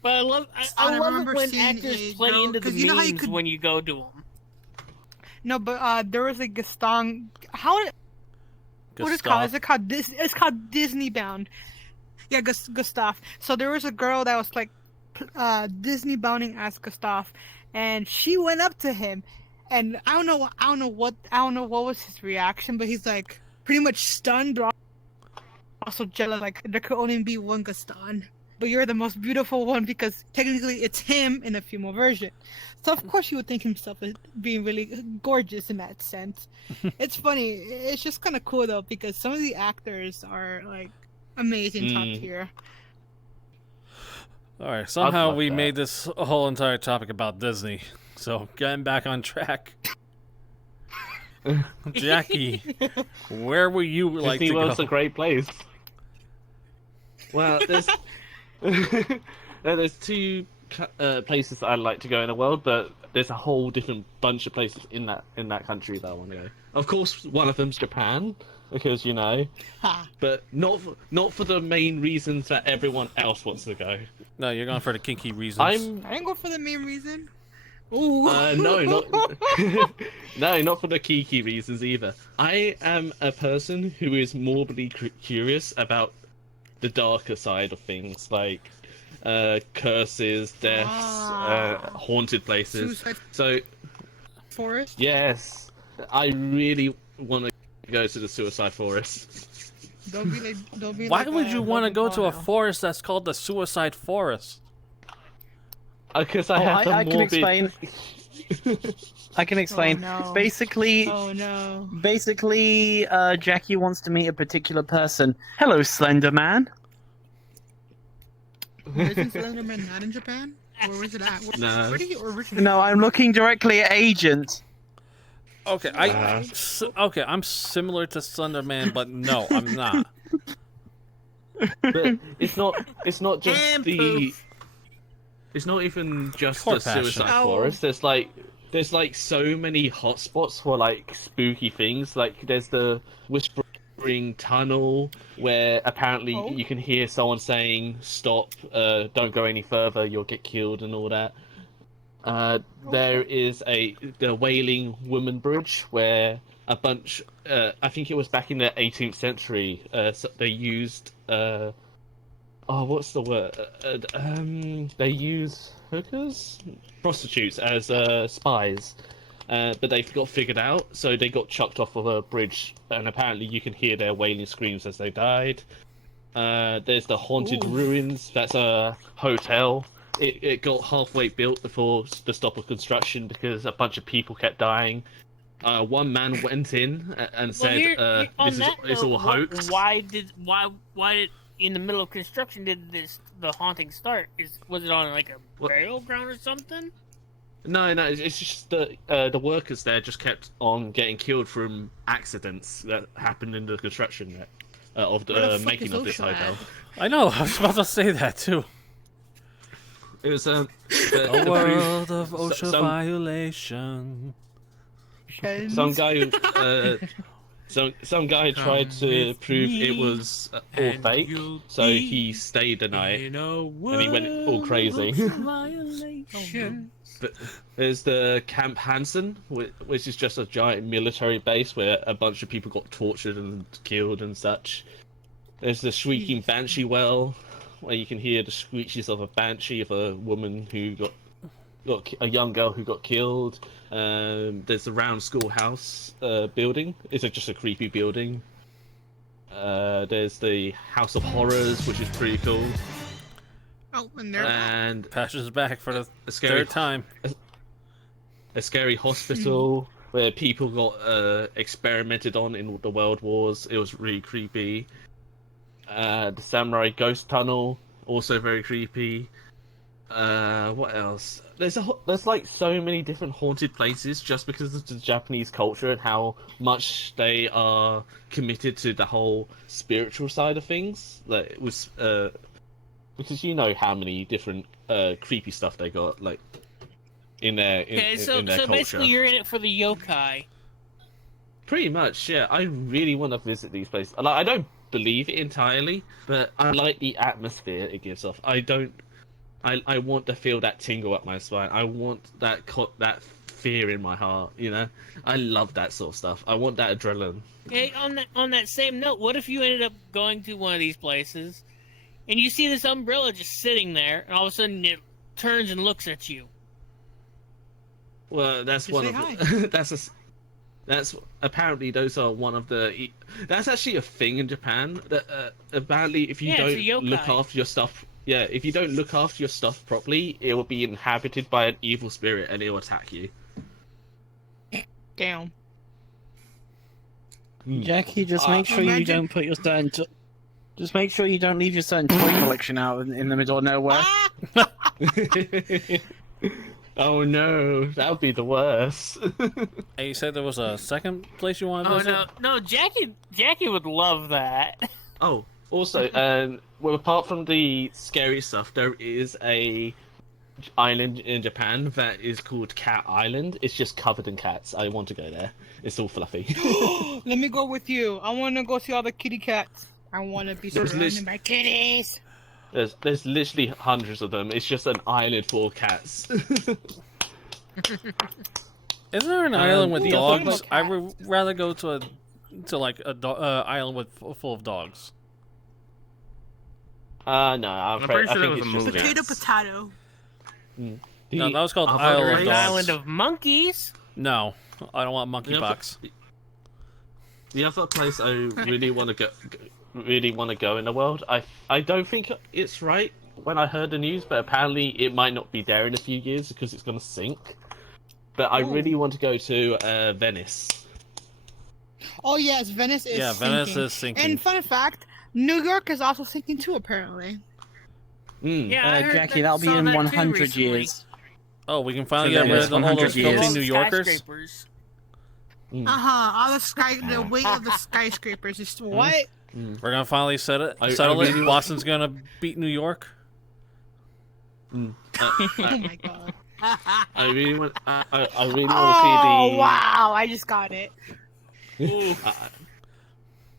I love I it remember when seeing actors a play girl- into the 'cause you know how you memes could- when you go to them. no, but there was a Gaston. What is it called? Is it called It's called Disney Bound. Yeah, Gustav. So there was a girl that was like Disney bounding as Gustav, and she went up to him, and I don't know what was his reaction, but he's like pretty much stunned, but also jealous. Like there could only be one Gaston, but you're the most beautiful one because technically it's him in a female version. So of course you would think himself as being really gorgeous in that sense. It's funny. It's just kind of cool though because some of the actors are like amazing top tier. All right. Somehow love we that. made this whole entire topic about Disney. So getting back on track. Jackie, where were you like Disney to World's go? a great place. Well, there's two places that I'd like to go in the world, but there's a whole different bunch of places in that country that I want to go. Of course, one of them's Japan, because Ha. but not for the main reasons that everyone else wants to go. No, you're going for the kinky reasons. I didn't go for the main reason. Ooh. No, not for the kiki reasons either. I am a person who is morbidly curious about the darker side of things, like curses, deaths, haunted places. Suicide So Forest. yes, I really want to go to the suicide forest. Don't be like. Don't be Why like. would you want to go to a now. forest that's called the Suicide Forest? Because I Oh, have the I can morbid... explain. I can explain. Oh, no. Basically, Oh no. Jackie wants to meet a particular person. Hello, Slender Man. Isn't Slenderman not in Japan? Or is it at? No. Where did he originate? No, I'm looking directly at Agent. Okay, okay, I'm similar to Slender Man, but no, I'm not. But it's not just And the... poof. It's not even just Poor the suicide Passion. forest. There's like so many hotspots for like spooky things. Like there's the whispering tunnel where apparently you can hear someone saying "Stop! Don't go any further. You'll get killed" and all that. There is the Wailing Woman Bridge where a bunch. I think it was back in the 18th century. So they used. What's the word? They use hookers, prostitutes as spies, but they got figured out, so they got chucked off of a bridge, and apparently you can hear their wailing screams as they died. There's the Haunted Ruins. That's a hotel. It got halfway built before the stop of construction because a bunch of people kept dying. One man went in and said, "It's all hoax." Why did in the middle of construction did the haunting start? Was it on like a burial ground or something? No, it's just the workers there just kept on getting killed from accidents that happened in the construction of the making of this hotel. I know, I was about to say that too. It was A world of OSHA violation. Some guy some guy tried to prove it was all fake, so he stayed the night and he went all crazy. But there's the Camp Hansen, which is just a giant military base where a bunch of people got tortured and killed and such. There's the Shrieking Banshee Well, where you can hear the screeches of a banshee of a woman who got a young girl who got killed. There's the Round Schoolhouse building. It's just a creepy building. There's the House of Horrors, which is pretty cool. Oh, and there. And Passion's back for the scary third time. A scary hospital where people got experimented on in the World Wars. It was really creepy. The Samurai Ghost Tunnel, also very creepy. What else? There's like so many different haunted places just because of the Japanese culture and how much they are committed to the whole spiritual side of things. Like it was because you know how many different creepy stuff they got like in their in their culture. Basically you're in it for the yokai. Pretty much, yeah. I really want to visit these places. Like I don't believe it entirely, but I like the atmosphere it gives off. I want to feel that tingle up my spine. I want that fear in my heart, you know? I love that sort of stuff. I want that adrenaline. Okay, on that same note, what if you ended up going to one of these places and you see this umbrella just sitting there and all of a sudden it turns and looks at you? Well, that's Just one say of the, that's apparently those are one of the that's actually a thing in Japan that apparently if you don't look after your stuff. Yeah, if you don't look after your stuff properly, it will be inhabited by an evil spirit and it will attack you. Damn. Jackie, just make sure you don't put your certain. Just make sure you don't leave your certain toy collection out in the middle of nowhere. Oh no, that would be the worst. Hey, you said there was a second place you want to visit? No, Jackie would love that. Oh, also, well, apart from the scary stuff, there is a island in Japan that is called Cat Island. It's just covered in cats. I want to go there. It's all fluffy. Let me go with you. I want to go see all the kitty cats. I want to be surrounded by kitties. There's literally hundreds of them. It's just an island full of cats. Isn't there an island with dogs? cats. I would rather go to an island with full of dogs. No, I'm pretty sure I there think was a it's movie. just Potato. No, that was called I'll Isle find of it Dogs. Island of monkeys. No, I don't want Yeah, monkeypox. The other place I really want to go in the world. I don't think it's right when I heard the news, but apparently it might not be there in a few years because it's going to sink. But I really want to go to Venice. Oh yes, Venice is sinking. Venice is sinking. And fun fact, New York is also sinking too, apparently. Yeah, I heard Jackie, that'll be saw in that too 100 recently. years. Oh, we can finally So get that rid is of all 100 those filthy years. New Yorkers. Skyscrapers. All the weight of the skyscrapers is what? We're gonna finally settle I it. really- Boston's gonna beat New York. Oh my god. I really want. I really want to Oh see the. wow! I just got it.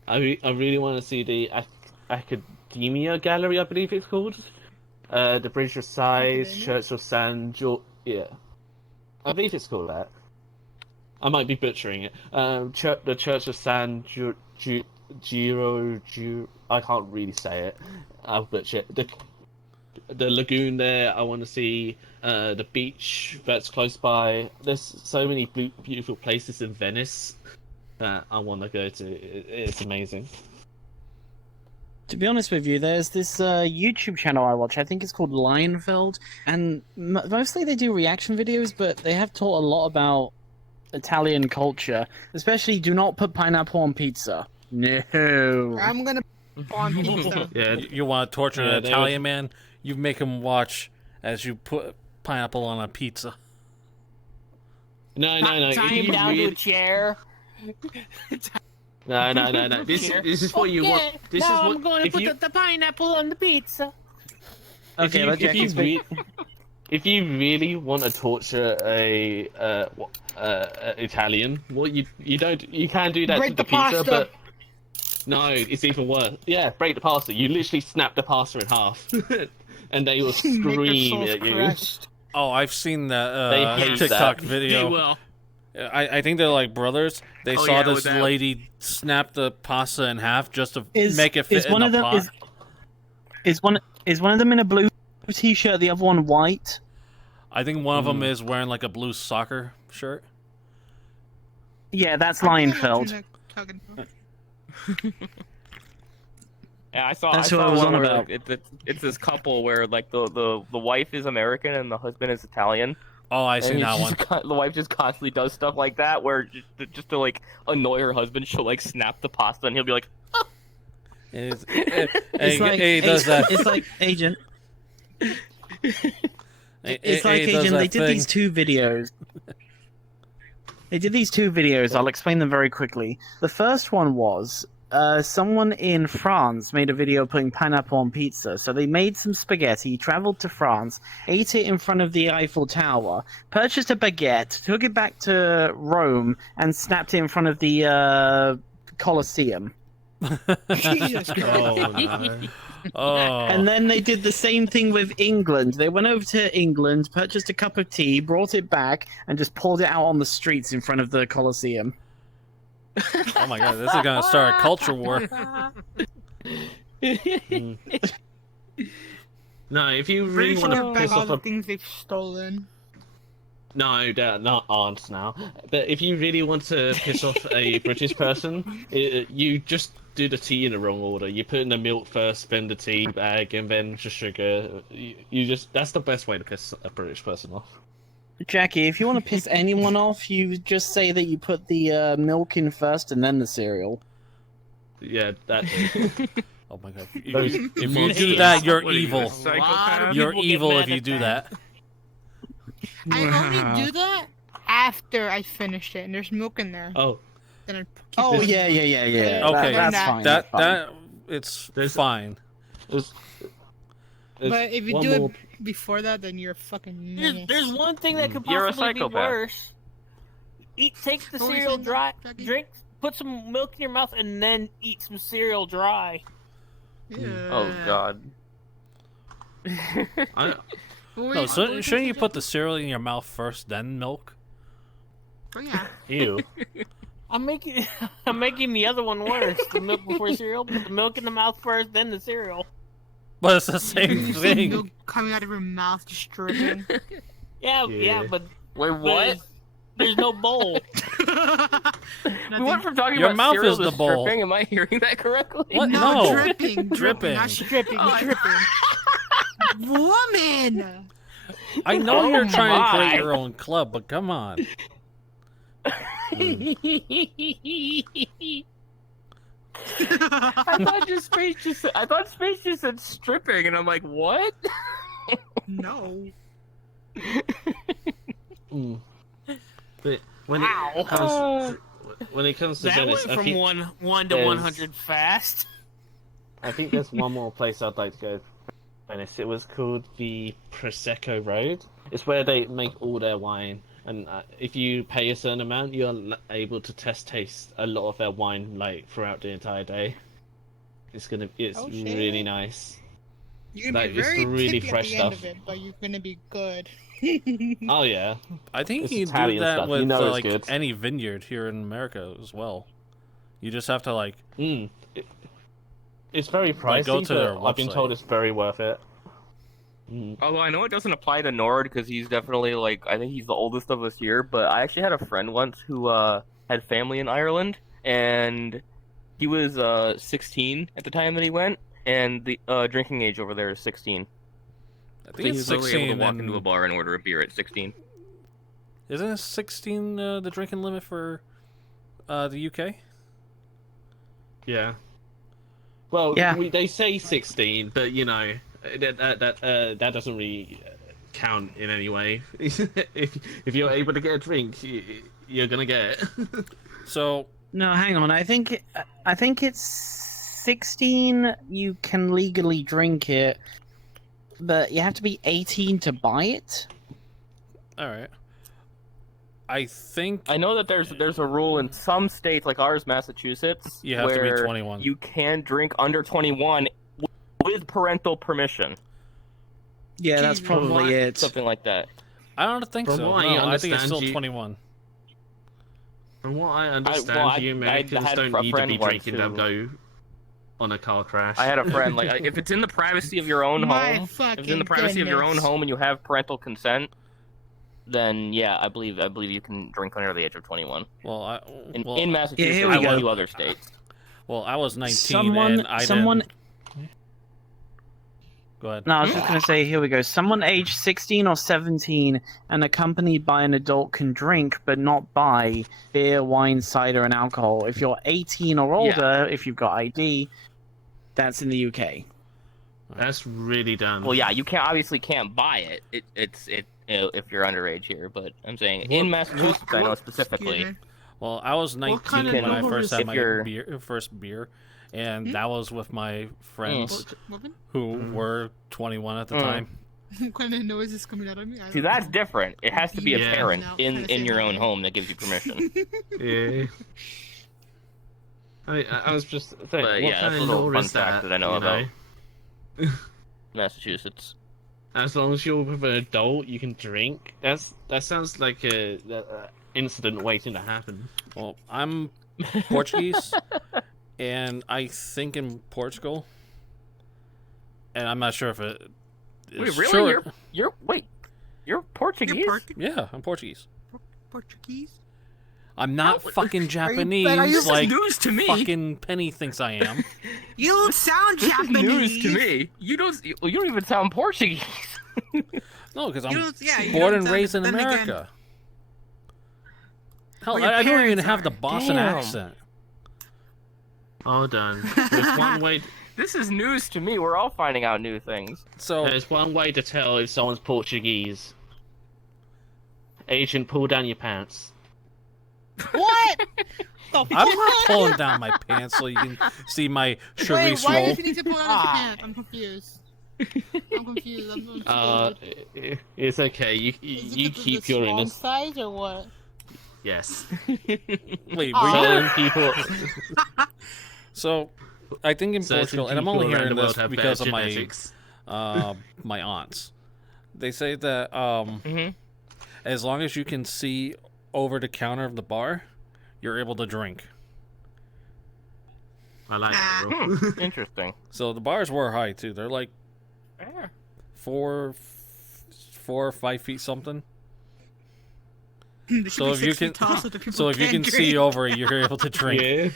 I really want to see the Academia Gallery, I believe it's called. The Bridge of Sighs, Academia? Church of San yeah. I believe it's called that. I might be butchering it. The Church of San Giro, I can't really say it. I'll butcher it. The lagoon there, I want to see the beach that's close by. There's so many beautiful places in Venice that I want to go to. It's amazing. To be honest with you, there's this YouTube channel I watch. I think it's called Lionfeld, and mostly they do reaction videos, but they have taught a lot about Italian culture. Especially, do not put pineapple on pizza. No. I'm gonna on pizza. Yeah, You want to torture Yeah, an they Italian man? You make him watch as you put pineapple on a pizza. no. Tie If him you down to a really- chair. No. This is what you want. This is what. I'm going to if put you, the pineapple on the pizza. Okay, let Jackie speak. If you really want to torture a Italian, well, you can do that Break to the the pizza, pasta. but no, it's even worse. Yeah, break the pasta. You literally snap the pasta in half, and they will Make scream their at souls you. crushed. Oh, I've seen that They hate TikTok that. video. They will. I think they're like brothers. They Oh, saw yeah, this with that- lady snap the pasta in half just to Is make it fit is in one the of them pot. is one of them in a blue t-shirt? The other one white. I think one of them is wearing like a blue soccer shirt. Yeah, that's I don't know what Lionfeld. you're talking about. Yeah, I saw. That's I what saw I was one on where about. it's this couple where like the wife is American and the husband is Italian. Oh, I seen And that it's one. just the wife just constantly does stuff like that, where just to like annoy her husband, she'll like snap the pasta, and he'll be like, It's, It's like he does that. It's like Agent. It's like he does Agent. that They did thing. these two videos. I'll explain them very quickly. The first one was someone in France made a video putting pineapple on pizza. So they made some spaghetti, traveled to France, ate it in front of the Eiffel Tower, purchased a baguette, took it back to Rome, and snapped it in front of the Colosseum. Jesus Christ. Oh no. Oh, And then they did the same thing with England. They went over to England, purchased a cup of tea, brought it back, and just poured it out on the streets in front of the Colosseum. oh my god, this is gonna start a culture war. No, if you really Pretty want sure to back piss all off the a things they've stolen. no, they're not aren't now. But if you really want to piss off a British person, you just do the tea in the wrong order. You put in the milk first, then the tea bag, and then the sugar. You just that's the best way to piss a British person off. Jackie, if you want to piss anyone off, you just say that you put the milk in first and then the cereal. Yeah, that. Oh my god, Those if you monsters. do that, you're What are you, evil. a psychopath? You're People get evil mad if you at do that. I only do that after I finish it, and there's milk in there. Oh, Then I keep Oh it. yeah. Okay, that's that- fine. That that's fine. that it's There's- fine. there's But if you one do more- it before that, then you're a fucking There's, menace. there's one thing that could You're a possibly be psychopath. worse. Take the What were you cereal saying, dry, Jackie? drink, put some milk in your mouth, and then eat some cereal dry. "Oh God." I, No, shouldn't you put the cereal in your mouth first, then milk? Oh, yeah. ew. I'm making the other one worse. The milk before cereal. Put the milk in the mouth first, then the cereal. But it's the same You see thing. milk coming out of your mouth, just dripping. Yeah, Yeah. but Wait, what? There's no bowl. We went from talking Your about mouth cereal is to the bowl. stripping. Am I hearing that correctly? What? No, No. dripping. Dripping. Not Stripping, Oh, dripping. woman. I know Oh you're trying to create my. your own club, but come on. I thought Space just said stripping, and I'm like, what? No. But when when it comes to That Venice, went I from think, 1 to there's- 100 fast. I think there's one more place I'd like to go. Venice. It was called the Prosecco Road. It's where they make all their wine, and if you pay a certain amount, you're able to taste a lot of their wine like throughout the entire day. It's Oh, shit. really nice. You're gonna Like, be it's very really tippy fresh at the end stuff. of it, but you're gonna be good. Oh yeah, I think It's you do Italian that stuff. with You know it's like good. any vineyard here in America as well. You just have to like it's very pricey. go to their but I've been website. told it's very worth it. Although I know it doesn't apply to Nord because he's definitely like I think he's the oldest of us here. But I actually had a friend once who had family in Ireland, and he was 16 at the time that he went, and the drinking age over there is 16. I So think it's he's literally able 16 to walk and- into a bar and order a beer at 16. Isn't it 16 the drinking limit for the UK? Yeah. Well, Yeah. they say 16, but you know that doesn't really count in any way. if you're able to get a drink, you're gonna get it. So No, hang on. I think it's 16. You can legally drink it, but you have to be 18 to buy it. all right. I think I know that there's a rule in some states like ours, Massachusetts, You have to be where 21. you can drink under 21 with parental permission, Yeah, that's Jesus. probably it. something like that. I don't think From so. what I No, I think it's understand, still you- 21. From what I understand, you Americans had don't a need to friend be once drinking to go on a car crash. I had a friend like if it's in the privacy of your own My home, if it's in the fucking privacy of your own goodness. home and you have parental consent, then yeah, I believe you can drink under the age of 21 Well, in Massachusetts here we and a go. few other states. I was 19 Someone- and I someone- didn't. Go ahead. No, I was just going to say, here we go. Someone aged 16 or 17 and accompanied by an adult can drink, but not buy beer, wine, cider, and alcohol. If you're 18 or older, if you've got ID, that's in the UK. That's really dumb. Well, yeah, you obviously can't buy it. It's if you're underage here, but I'm saying in Massachusetts, I know specifically. Excuse me. Well, I was 19 kind of when I number first is had if my you're- first beer, and that was with my friends Woman? who were 21 at the Mm. time. What kind of noise is coming out of me? I See, don't that's know. different. It has to be a Yeah. parent No, in kinda your say own that. home that gives you permission. Yeah. I was just saying, But what yeah, kind that's of a little law fun is fact that I know you about. Massachusetts. As long as you're with an adult, you can drink. That sounds like a incident waiting to happen. Well, I'm Portuguese, and I think in Portugal, and I'm not sure if it is Wait, really? short. You're Portuguese? You're Yeah, I'm Portuguese. Portuguese? I'm not How- fucking are you- Japanese are you- like news to me. fucking Penny thinks I am. You don't sound This is Japanese. news to me. You don't even sound Portuguese. No, because You I'm don't- yeah, you born don't and sound- raised in then again- America. Hell, Well, your I don't even parents have are. the Boston Damn. accent. All done. There's one way. This is news to me. We're all finding out new things. So There's one way to tell if someone's Portuguese. Agent, pull down your pants. What? The I'm not pulling down my pants so you can see my Wait, chorizo why does he need to pull out his Ah. pants? I'm confused. I'm confused. I'm It's okay. You Is it you because of keep the your strong innocence. size or what? Yes. Wait, Aw. were you Certain people. So, I think in certain Portugal, and I'm people only around hearing the world this have because better of my genetics. my aunts. They say that Mm-hmm. as long as you can see over the counter of the bar, you're able to drink. I like that rule. Interesting. So the bars were high too. They're like 4 or 5 feet something. There should So be if you 6 feet can, tall so that people so if you can't can see drink. over, you're able to drink. Yeah.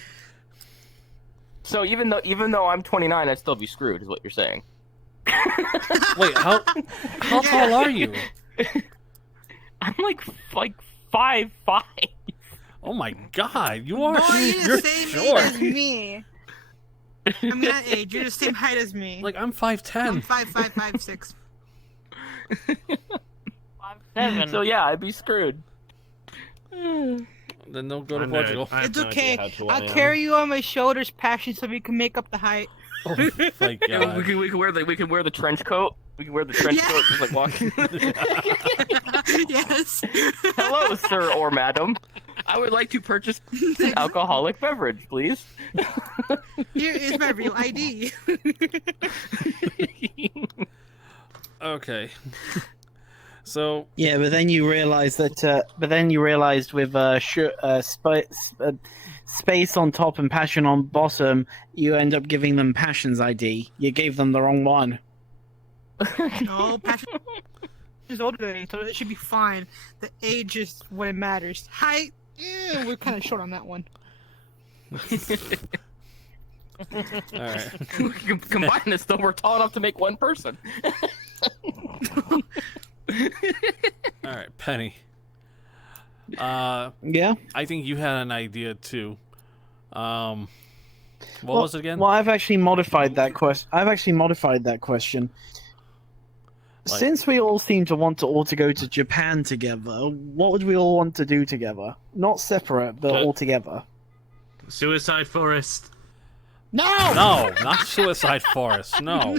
So even though I'm 29, I'd still be screwed, is what you're saying. Wait, how tall are you? I'm like 5'5". Oh my god, you are. Boy, you're You're the same short. age as me. I'm that age. You're the same height as me. Like I'm I'm 5'10". 5'5", 5'6". 5'7". So yeah, I'd be screwed. Then don't go to I know. Portugal. I have It's no idea okay. how tall I I'll am. carry you on my shoulders, Passion, so we can make up the height. Oh my Yeah, god. we can wear the trench coat. We can wear the trench Yeah. coat, just like walking. Yes. Hello, sir or madam. I would like to purchase an alcoholic beverage, please. Here is my real ID. Okay. So Yeah, but then you realized that. With space on top and passion on bottom, you end up giving them passion's ID. You gave them the wrong one. No, Passion is older than me, so it should be fine. The age is what it matters. Height, yeah, we're kind of short on that one. all right. We can combine this, though. We're tall enough to make one person. All right, Penny. Yeah. I think you had an idea too. What was it again? Well, I've actually modified that question. Like- Since we all seem to want to go to Japan together, what would we all want to do together? Not separate, but all together. Suicide Forest. No! No, not Suicide Forest. No.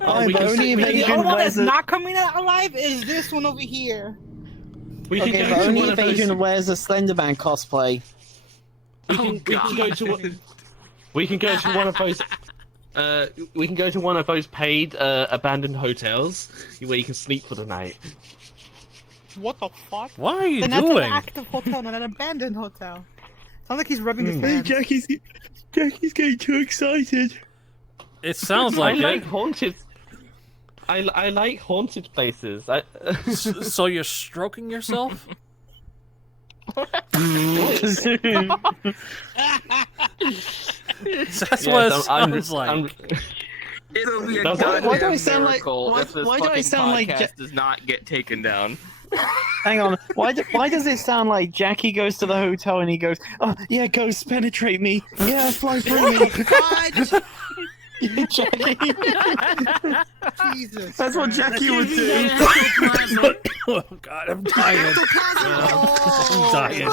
I'm can only see- we can- The invasion only one wears that's a... not coming out alive is this one over here. We can Okay, go but to only one of those. invasion wears a Slenderman cosplay. We can go to one. We can go to one of those. We can go to one of those paid abandoned hotels where you can sleep for the night. What the fuck? What are you Then that's doing? an active hotel, not an abandoned hotel. Sounds like he's rubbing his hands. Jackie's getting too excited. It sounds I like like it. haunted. I like haunted places. So you're stroking yourself? That's what it sounds like. It'll be a Why- goddamn why do I sound like- miracle why- if this why do I fucking sound like podcast does not get taken down. Hang on. Why does it sound like Jackie goes to the hotel and he goes, "Oh yeah, ghosts penetrate me. Yeah, fly through me." God, Jackie. Jesus. That's what Christ. Jackie would do. Oh god, I'm dying. I'm dying.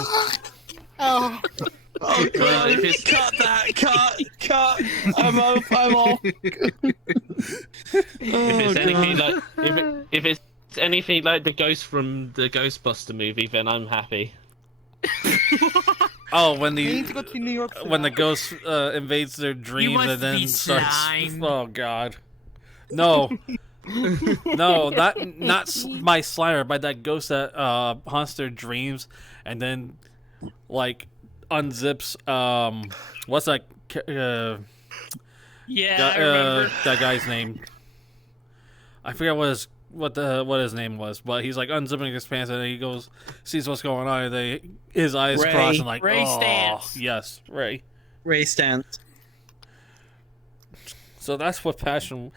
Oh, Oh god! if it's- Cut that! Cut! I'm off! If it's anything like the ghost from the Ghostbuster movie, then I'm happy. Oh, when we need the to go to New York. for when the that. ghost invades their dreams must and then be starts. slime. Oh god. No. No, not my Slimer, but that ghost that haunts their dreams and then like unzips what's that Yeah, I remember. that guy's name. I forget what his name was, but he's like unzipping his pants and he goes sees what's going on and his eyes Ray. cross and like Ray oh, Stantz. yes, Ray. Ray Stantz. So that's what passion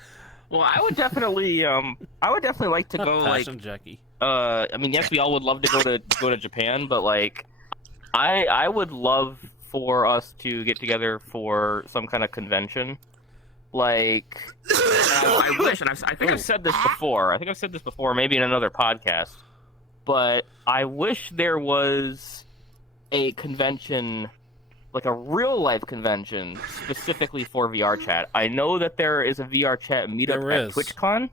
Well, I would definitely like to go like passion Jackie. I mean, yes, we all would love to go to Japan, but like I would love for us to get together for some kind of convention. Like I wish, and I think I've said this before. I think I've said this before, maybe in another podcast. But I wish there was a convention, like a real life convention, specifically for VR chat. I know that there is a VR chat meetup There at is. TwitchCon,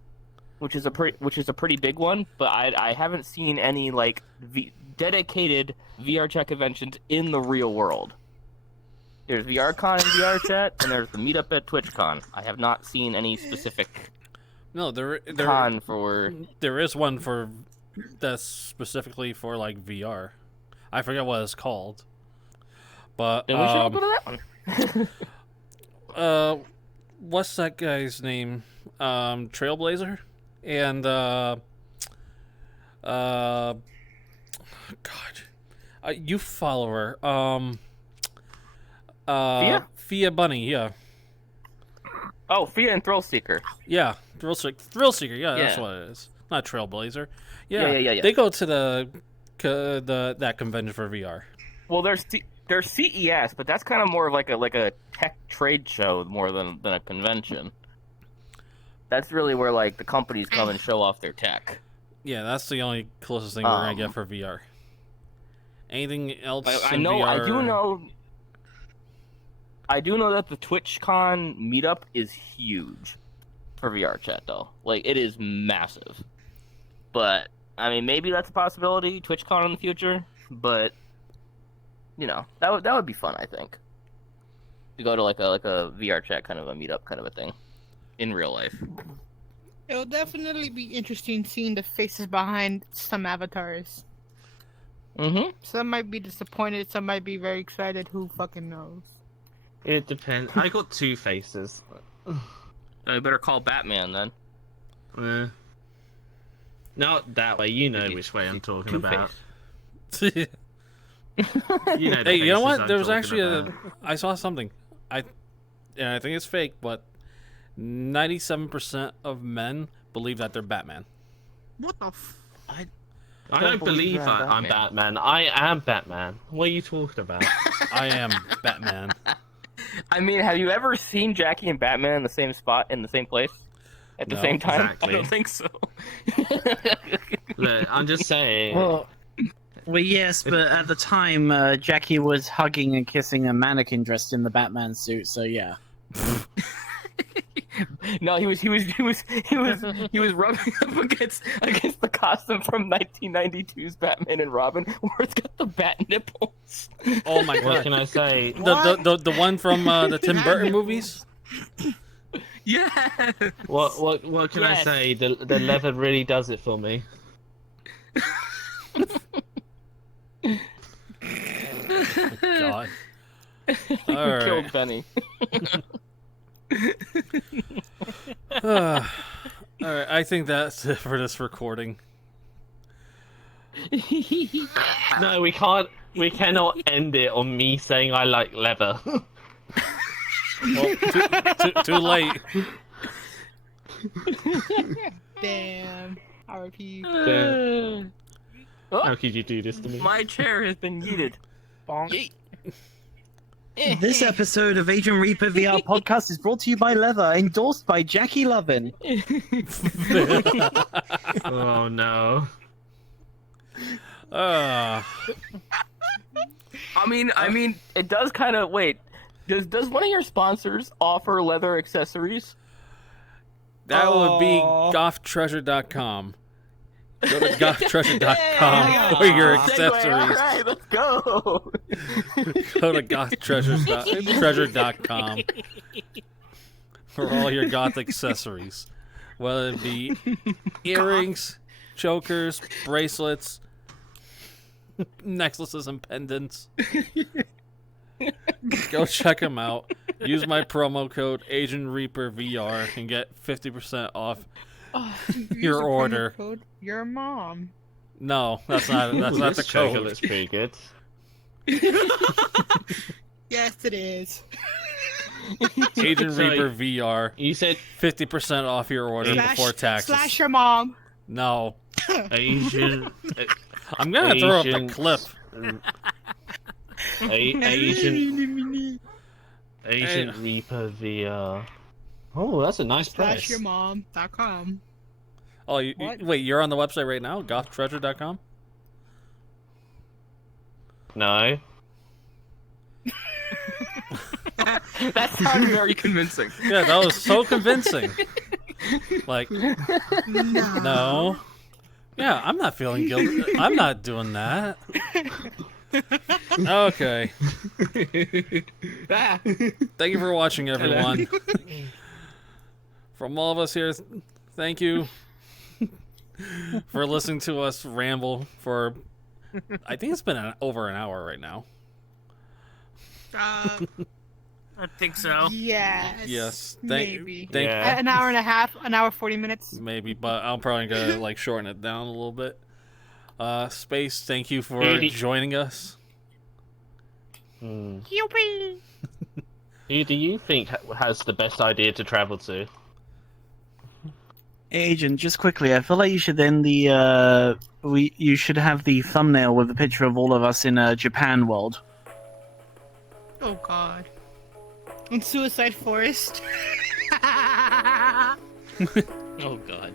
which is a pretty big one. But I haven't seen any like dedicated VR chat conventions in the real world. There's VRCon and VR chat, and there's the meetup at TwitchCon. I have not seen any specific No, there con for. there is one for that's specifically for like VR. I forget what it's called. But Then we should all go to that one. what's that guy's name? Trailblazer and God, you follow her. Fia Bunny, yeah. Oh, Fia and Thrill Seeker. Yeah, Thrill Seeker, yeah, that's Yeah. what it is. Not Trailblazer. Yeah. They go to that convention for VR. Well, there's CES, but that's kind of more of like a tech trade show more than a convention. That's really where like the companies come and show off their tech. Yeah, that's the only closest thing we're gonna get for VR. Anything else? I in know. VR? I do know that the TwitchCon meetup is huge for VR chat, though. Like, it is massive. But I mean, maybe that's a possibility. TwitchCon in the future, but you know, that would be fun. I think to go to like a VR chat kind of a meetup kind of a thing in real life. It'll definitely be interesting seeing the faces behind some avatars. Mm-hmm. Some might be disappointed, some might be very excited. Who fucking knows? It depends. I got two faces. I better call Batman then. Not that way. You know which way I'm talking about. Two-Face. You know the Hey, you know faces what? I'm There was talking actually about. I saw something. I think it's fake, but 97% of men believe that they're Batman. What the I don't believe I'm Batman. I am Batman. What are you talking about? I am Batman. I mean, have you ever seen Jackie and Batman in the same spot in the same place at the No, same time? exactly. I don't think so. Look, I'm just saying. Well, yes, but at the time, Jackie was hugging and kissing a mannequin dressed in the Batman suit. So yeah. No, he was rubbing up against the costume from 1992's Batman and Robin, where it's got the bat nipples. Oh my What god. can I say? The one from the Tim Burton movies? Yeah. What can I Yes. say? The leather really does it for me. God. All right. Killed Benny. Alright, I think that's it for this recording. No, we can't. We cannot end it on me saying I like leather. Well, too late. Damn. RP. Damn. Oh, How could you do this to me? my chair has been yeeted. Bonk. This episode of Agent Reaper VR podcast is brought to you by Leather, endorsed by Jackie Lovin. Oh no. I mean, it does kind of wait. Does one of your sponsors offer leather accessories? That would be gothtreasure.com. Go to gothtreasure.com for your accessories. Alright, let's go. Go to gothtreasure.com for all your goth accessories. Whether it be earrings, chokers, bracelets, necklaces, and pendants. Go check them out. Use my promo code AgentReaperVR and get 50% off your order. Code your mom. No, that's not the Chocolate code. looks pretty good. Yes, it is. Agent Reaper VR. You said 50% off your order before taxes. Slash your mom. No. Asian. I'm gonna throw up the Asians. clip. Agent Reaper VR. Oh, that's a nice price. Slashyourmom.com. Oh, What? wait, you're on the website right now? Gothtreasure.com? No. That sounded very convincing. Yeah, that was so convincing. Like, no. Yeah, I'm not feeling guilty. I'm not doing that. Okay. Thank you for watching, everyone. From all of us here, thank you for listening to us ramble for, I think it's been over an hour right now. I think so. Yes. Yes. Maybe. Yeah. An hour and a half, an hour 40 minutes. Maybe, but I'm probably gonna like shorten it down a little bit. Space, thank you for Really? joining us. Yippee! Who do you think has the best idea to travel to? Agent, just quickly, I feel like you should end the you should have the thumbnail with a picture of all of us in a Japan world. Oh god. In Suicide Forest. Oh god.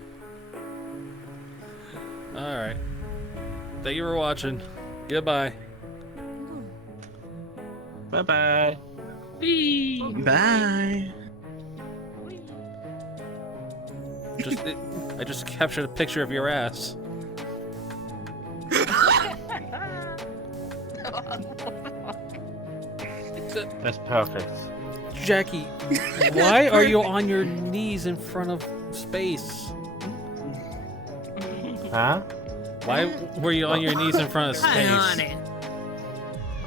Alright. Thank you for watching. Goodbye. Bye bye. Bye. I just captured a picture of your ass. That's perfect. Jackie, why are you on your knees in front of Space? Huh? Why were you on your knees in front of Hi, Space? honey.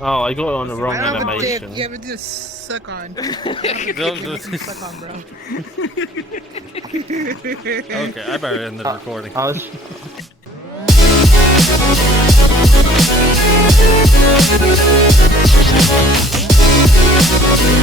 Oh, I got it on the wrong I don't have a dick. animation. You have to suck on. Suck on, bro. Okay, I better end the recording. I was... We'll be right back.